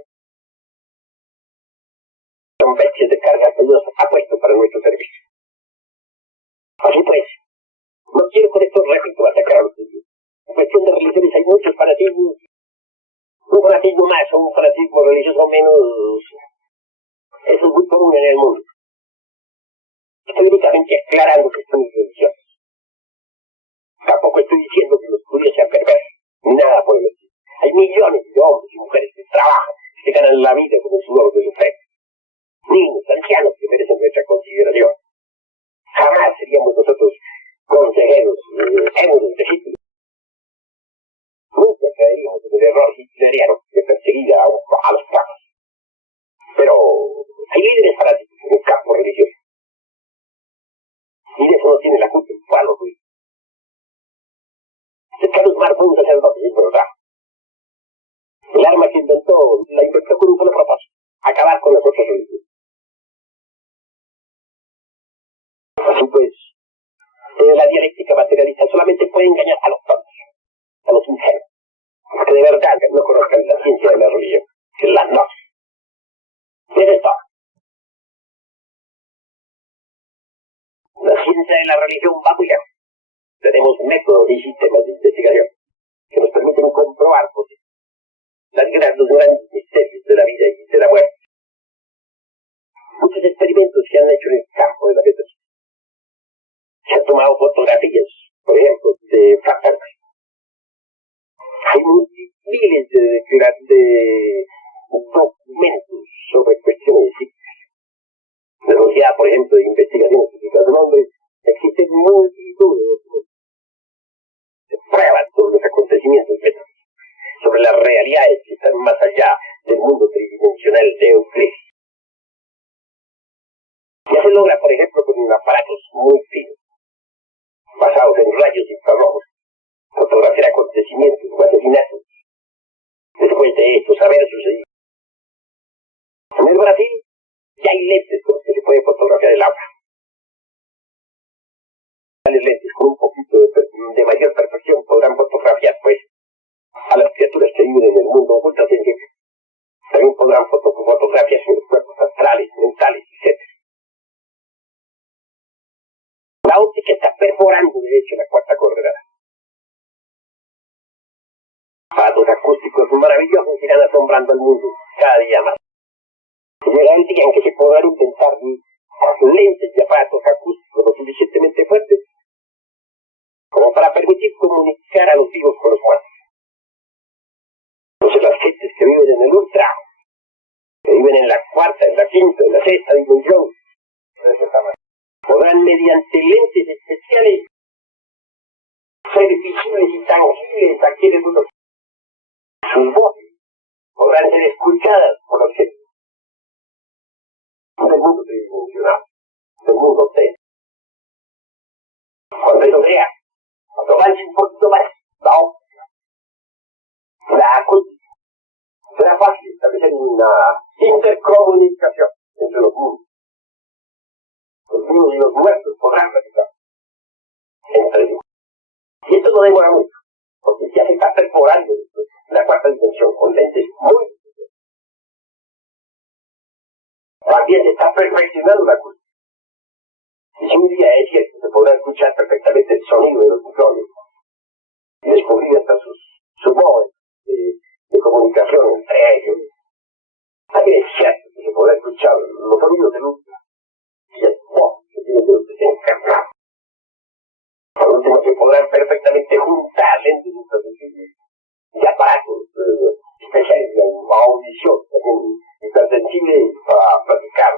Son bestias de carga que Dios ha puesto para nuestro servicio. Así pues, no quiero con esto, repito, atacar a los judíos. En cuestión de religiones hay muchos fanatismos. Un fanatismo más o un fanatismo religioso menos, eso es muy común en el mundo. Estoy únicamente aclarando cuestiones religiosas. Tampoco estoy diciendo que los judíos sean perversos, ni nada por el estilo. Hay millones de hombres y mujeres que trabajan, que ganan la vida con el sudor de su frente. Niños, ancianos que merecen nuestra consideración. Jamás seríamos nosotros consejeros, émulos de Hitler. Nunca caeríamos en el error hitleriano de perseguir a los pagos. Pero hay líderes fanáticos en el campo religioso. Y de eso no tiene la culpa el pueblo judío. Carlos Marx fue un sacerdote, es verdad. El arma que inventó, la inventó con un solo propósito: acabar con las otras religiones. Así pues, la dialéctica materialista solamente puede engañar a los tontos, a los ingenuos, los que de verdad no conozcan la ciencia de la religión, que es la gnosis. Es esto. La ciencia de la religión va muy lejos. Tenemos métodos y sistemas de investigación que nos permiten comprobar los grandes misterios de la vida y de la muerte. Muchos experimentos se han hecho en el campo de la metafísica. Se han tomado fotografías, por ejemplo, de fractales. Hay miles de documentos sobre cuestiones psíquicas. En la Sociedad, por ejemplo, de Investigaciones Psíquicas del Hombre, existen acontecimientos o asesinatos después de estos haber sucedido. En el Brasil ya hay lentes con los que se puede fotografiar el agua. Tales lentes con un poquito de mayor perfección podrán fotografiar, pues, a las criaturas que viven en el mundo ultrasensible. También podrán fotografiar sus cuerpos astrales, mentales, etc. La óptica está perforando, de hecho, la cuarta coordenada. Aparatos acústicos maravillosos irán asombrando al mundo cada día más. Llegará el día en que se podrán intentar lentes de aparatos acústicos lo suficientemente fuertes como para permitir comunicar a los vivos con los muertos. Entonces las gentes que viven en el ultra, que viven en la cuarta, en la quinta, en la sexta dimensión, podrán mediante lentes especiales ser visibles y tangibles aquí en el mundo. Sus voces podrán ser escuchadas por los gentes del mundo tridimensional, del mundo T. Cuando eso sea, cuando avance un poquito más la óptica, la acústica, será fácil establecer una intercomunicación entre los mundos. Los vivos y los muertos podrán platicar entre ellos. Y esto no demora mucho, porque ya se está perforando la cuarta dimensión con lentes muy difíciles. También se está perfeccionando la acústica. Y si un día es cierto, se podrá escuchar perfectamente el sonido de los micrófonos y descubrir hasta sus modos de comunicación entre ellos. También es cierto que se podrá escuchar los sonidos del ultra y el voz que tiene que encarnar. Por último, se podrán perfectamente juntar lentes ultrasensibles y aparatos especiales de audición también hipersensibles para platicar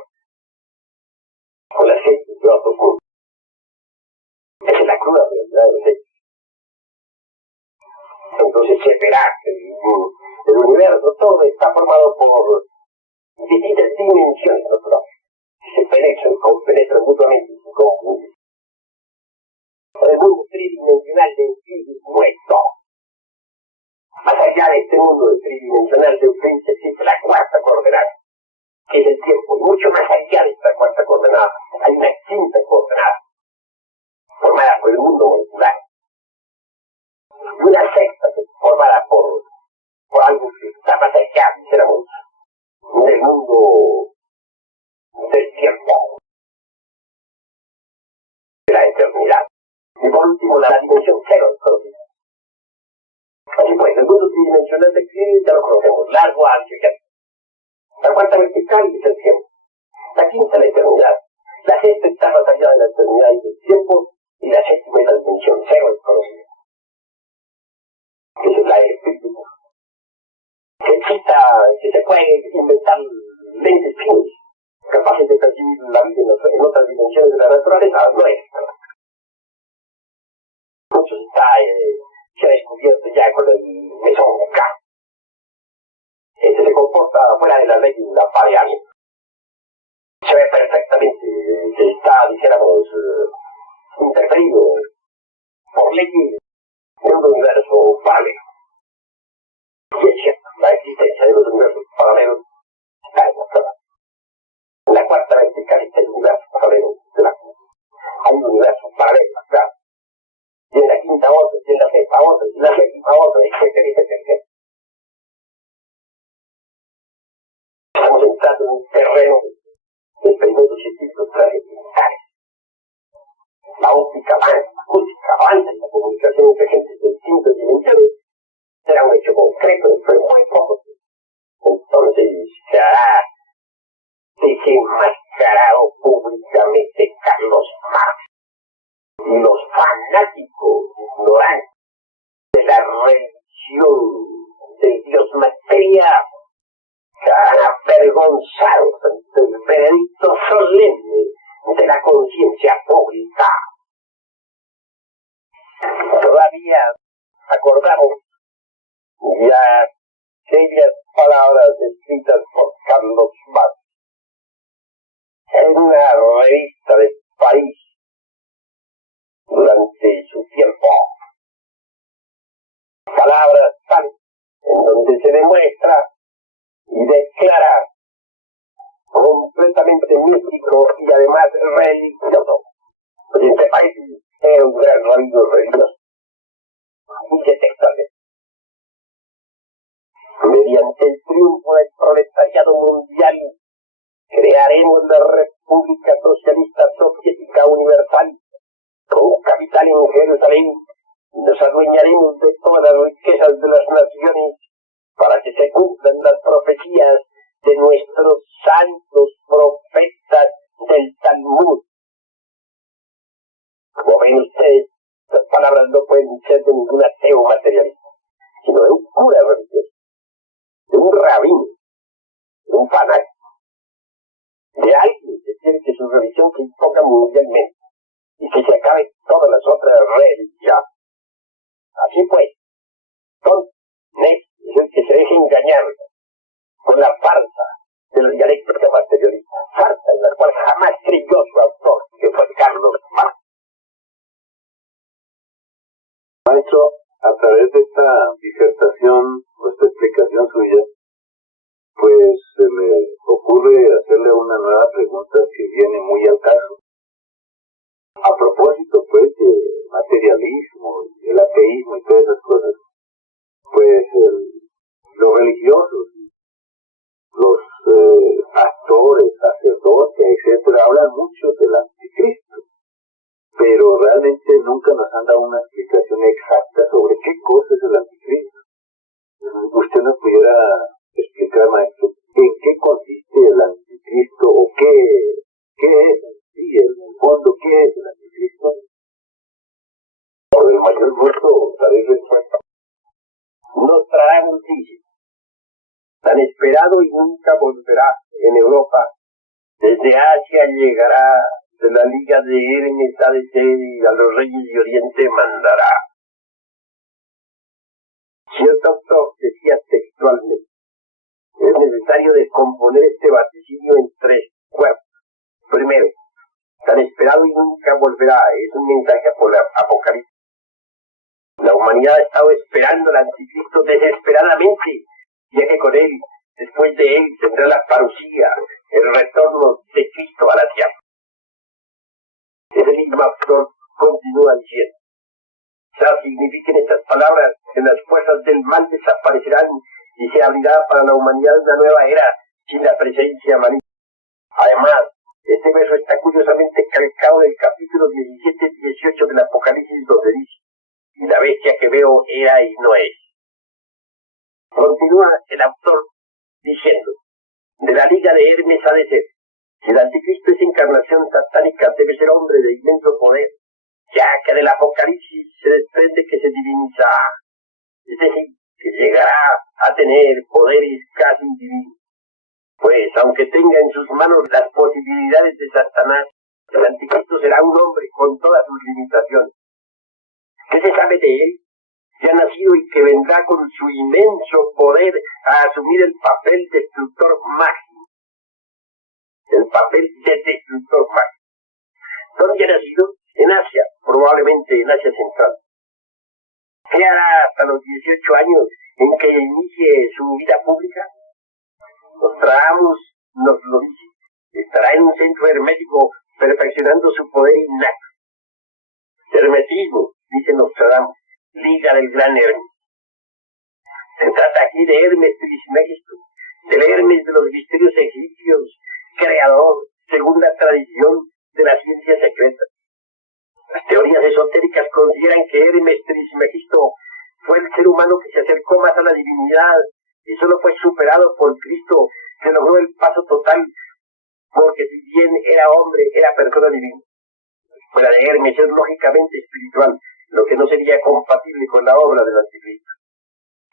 con la gente de otros mundos. Esa es la cruda realidad de los hechos. Entonces se verá que el universo todo está formado por distintas dimensiones naturales que se compenetran mutuamente y se confunden. El mundo tridimensional de Euclides no es todo. Más allá de este mundo tridimensional de Euclides existe la cuarta coordenada, que es el tiempo, y mucho más allá de esta cuarta coordenada hay una quinta coordenada, formada por el mundo molecular, y una sexta formada por algo que está más allá, dijéramos, del mundo del tiempo, de la eternidad. Y por último, la dimensión cero del conocimiento. Así pues, el mundo tridimensional de Euclides ya lo conocemos, largo, ancho y alto. La cuarta vertical es el tiempo. La quinta la eternidad. La sexta está más allá de la eternidad y del tiempo. Y la séptima es la dimensión cero del conocimiento. Que es la del espíritu. Que se puede inventar lentes finos, capaces de percibir la vida en otras dimensiones de la naturaleza, no es. Mucho se ha descubierto ya con el mesón K. Este se comporta fuera de la ley de la pareamiento. Se ve perfectamente que está, dijéramos, interferido por leyes de un universo paralelo. Y es cierto, la existencia de los universos paralelos está demostrada. En la cuarta vertical está el universo paralelo de la quinta. Hay un universo paralelo acá. Y en la quinta otro, y en la sexta otro, y en la séptima otro, etcétera, etcétera, etcétera. Estamos entrando en un terreno de experimentos científicos trascendentales. La óptica avanza, la acústica avanza, y la comunicación entre gentes de distintas dimensiones será un hecho concreto dentro de muy poco tiempo. Entonces se hará desenmascarado públicamente Carlos Marx. Y los fanáticos ignorantes de la religión del Dios material serán avergonzados ante el veredicto solemne de la conciencia pública. Todavía acordamos ya aquellas palabras escritas por Carlos Marx en una revista de París durante su tiempo profundamente místico y además religioso. Pues en este país era un gran rabino religioso. Dice textualmente: mediante el triunfo del proletariado mundial, crearemos la República Socialista Soviética Universal, con capital en Jerusalén, y nos adueñaremos de todas las riquezas de las naciones, para que se cumplan las profecías de nuestros santos profetas del Talmud. Como ven ustedes, estas palabras no pueden ser de ningún ateo materialista, sino de un cura religioso, de un rabino, de un fanático, de alguien que quiere que su religión se imponga mundialmente y que se acabe todas las otras religiones. Así pues, son necios el que se deje engañar con la farsa de la dialéctica materialista, farsa en la cual jamás creyó su autor, que fue Carlos Marx. Maestro, a través de esta disertación, o esta explicación suya, pues se me ocurre hacerle una nueva pregunta que viene muy al caso. A propósito, pues, de materialismo, el ateísmo y todas esas cosas, pues los religiosos, los pastores, sacerdotes, etcétera, hablan mucho del anticristo, pero realmente nunca nos han dado una explicación exacta sobre qué cosa es el anticristo. ¿Usted nos pudiera explicar, maestro, en qué consiste el anticristo o qué es en sí, en el fondo, qué es el anticristo? Por el mayor gusto daré respuesta. Nostradamus dice: tan esperado y nunca volverá en Europa, desde Asia llegará, de la liga de Hermes ha de ser, y a los reyes de Oriente mandará. Cierto autor decía textualmente: es necesario descomponer este vaticinio en tres cuerpos. Primero, tan esperado y nunca volverá, es un mensaje apocalíptico. La humanidad ha estado esperando al anticristo desesperadamente, ya que con él, después de él, tendrá la parucía, el retorno de Cristo a la tierra. Ese mismo autor continúa diciendo: ya signifiquen estas palabras que las fuerzas del mal desaparecerán y se abrirá para la humanidad una nueva era sin la presencia maligna. Además, este verso está curiosamente calcado del capítulo 17-18 del Apocalipsis, donde dice: y la bestia que veo era y no es. Continúa el autor diciendo: de la liga de Hermes ha de ser. Si el anticristo es encarnación satánica, debe ser hombre de inmenso poder, ya que del Apocalipsis se desprende que se divinizará, es decir, que llegará a tener poderes casi divinos. Pues, aunque tenga en sus manos las posibilidades de Satanás, el anticristo será un hombre con todas sus limitaciones. ¿Qué se sabe de él? Que ha nacido y que vendrá con su inmenso poder a asumir el papel destructor máximo. El papel de destructor máximo. ¿Dónde ha nacido? En Asia, probablemente en Asia Central. ¿Qué hará hasta los 18 años en que inicie su vida pública? Nostradamus nos lo dice: estará en un centro hermético perfeccionando su poder innato. Hermetismo, dice Nostradamus, liga del gran Hermes. Se trata aquí de Hermes Trismegisto, del Hermes de los misterios egipcios, creador, según la tradición, de la ciencia secreta. Las teorías esotéricas consideran que Hermes Trismegisto fue el ser humano que se acercó más a la divinidad y solo fue superado por Cristo, que logró el paso total, porque si bien era hombre, era persona divina. Fuera de Hermes es lógicamente espiritual, lo que no sería compatible con la obra del anticristo.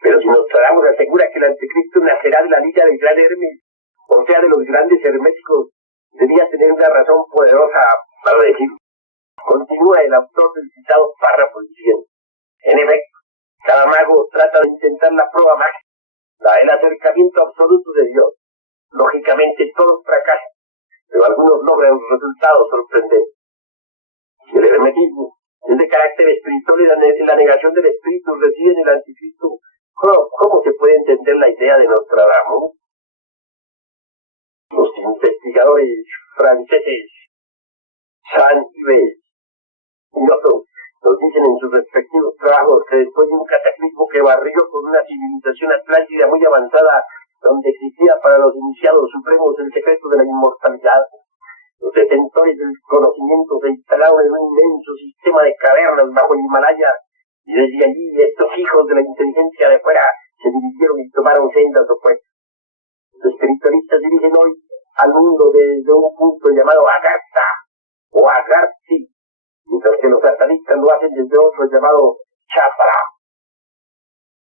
Pero si Nostradamus asegura que el anticristo nacerá de la liga del gran Hermes, o sea, de los grandes herméticos, debía tener una razón poderosa para decir. Continúa el autor del citado párrafo diciendo: en efecto, cada mago trata de intentar la prueba mágica, el acercamiento absoluto de Dios. Lógicamente todos fracasan, pero algunos logran resultados sorprendentes. Si el hermetismo es de carácter espiritual y la negación del espíritu reside en el anticristo, ¿cómo se puede entender la idea de Nostradamus? investigadores franceses Saint-Yves y otros nos dicen en sus respectivos trabajos que después de un cataclismo que barrió con una civilización atlántida muy avanzada, donde existía para los iniciados supremos el secreto de la inmortalidad, los detentores del conocimiento se instalaron en un inmenso sistema de cavernas bajo el Himalaya, y desde allí estos hijos de la inteligencia de fuera se dividieron y tomaron sendas opuestas. Los espiritualistas dirigen hoy al mundo desde un punto llamado Agartha o Agartha, mientras que los satanistas lo hacen desde otro llamado Chakra.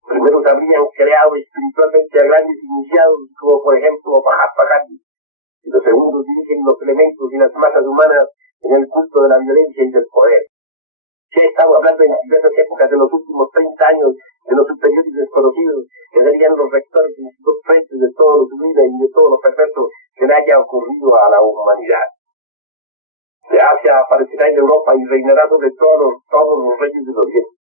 Los primeros habrían creado espiritualmente a grandes iniciados, como por ejemplo Mahatma Gandhi, y los segundos dirigen los elementos y las masas humanas en el culto de la violencia y del poder. Ya estamos hablando en diversas épocas de los últimos 30 años de los superiores desconocidos, que serían los rectores en sus dos frentes de todo lo sublime y de todo lo perfecto que le haya ocurrido a la humanidad. De Asia aparecerá en Europa y reinará sobre todos los reyes del Oriente.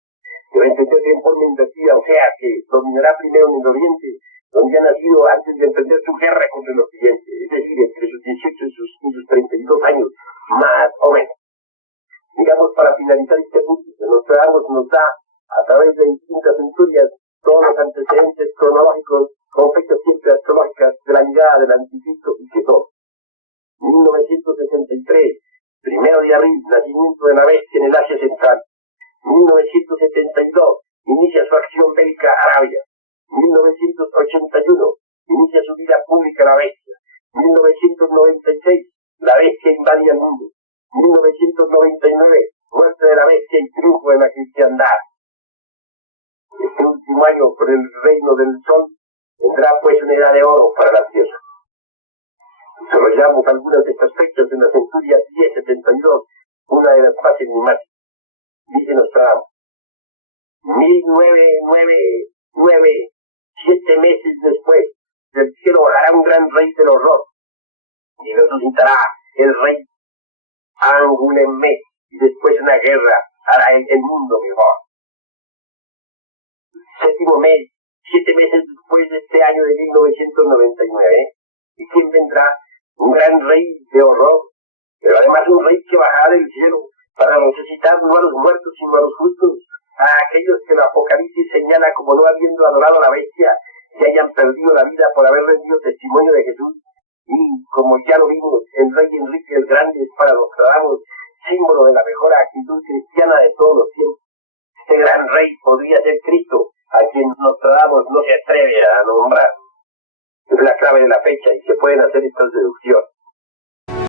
Debe entenderse en forma invertida, o sea, que dominará primero en el Oriente, donde ha nacido antes de emprender su guerra contra el Occidente, es decir, entre sus 18 y sus 32 años, más o menos. Digamos, para finalizar este punto, Nostradamus nos da, a través de distintas centurias, todos los antecedentes cronológicos, con fechas siempre astrológicas de la llegada del Anticristo y que todo. 1963, 1 de abril, nacimiento de la bestia en el Asia Central. 1972, inicia su acción bélica Arabia. 1981, inicia su vida pública la bestia. 1996, la bestia invade el mundo. 1999, muerte de la bestia y triunfo de la cristiandad. Este último año, por el reino del sol, vendrá pues una edad de oro para la tierra. Desarrollamos algunas de estas fechas en la centuria 1072, una de las más enigmáticas. Dice Nostradamus, 1999, 7 meses después, del cielo bajará un gran rey del horror, y resucitará el rey Anguleme, y después una guerra hará el mundo mejor. 7º mes, 7 meses después de este año de 1999, ¿y quién vendrá? Un gran rey de horror, pero además un rey que bajará del cielo para resucitar no a los muertos sino a los justos, a aquellos que el Apocalipsis señala como no habiendo adorado a la bestia y hayan perdido la vida por haber rendido testimonio de Jesús. Y como ya lo vimos, el rey Enrique el Grande es para los ciudadanos símbolo de la mejor actitud cristiana de todos los tiempos. Este gran rey podría ser Cristo, a quien Nostradamus no se atreve a nombrar. Es la clave de la fecha y se pueden hacer estas deducciones.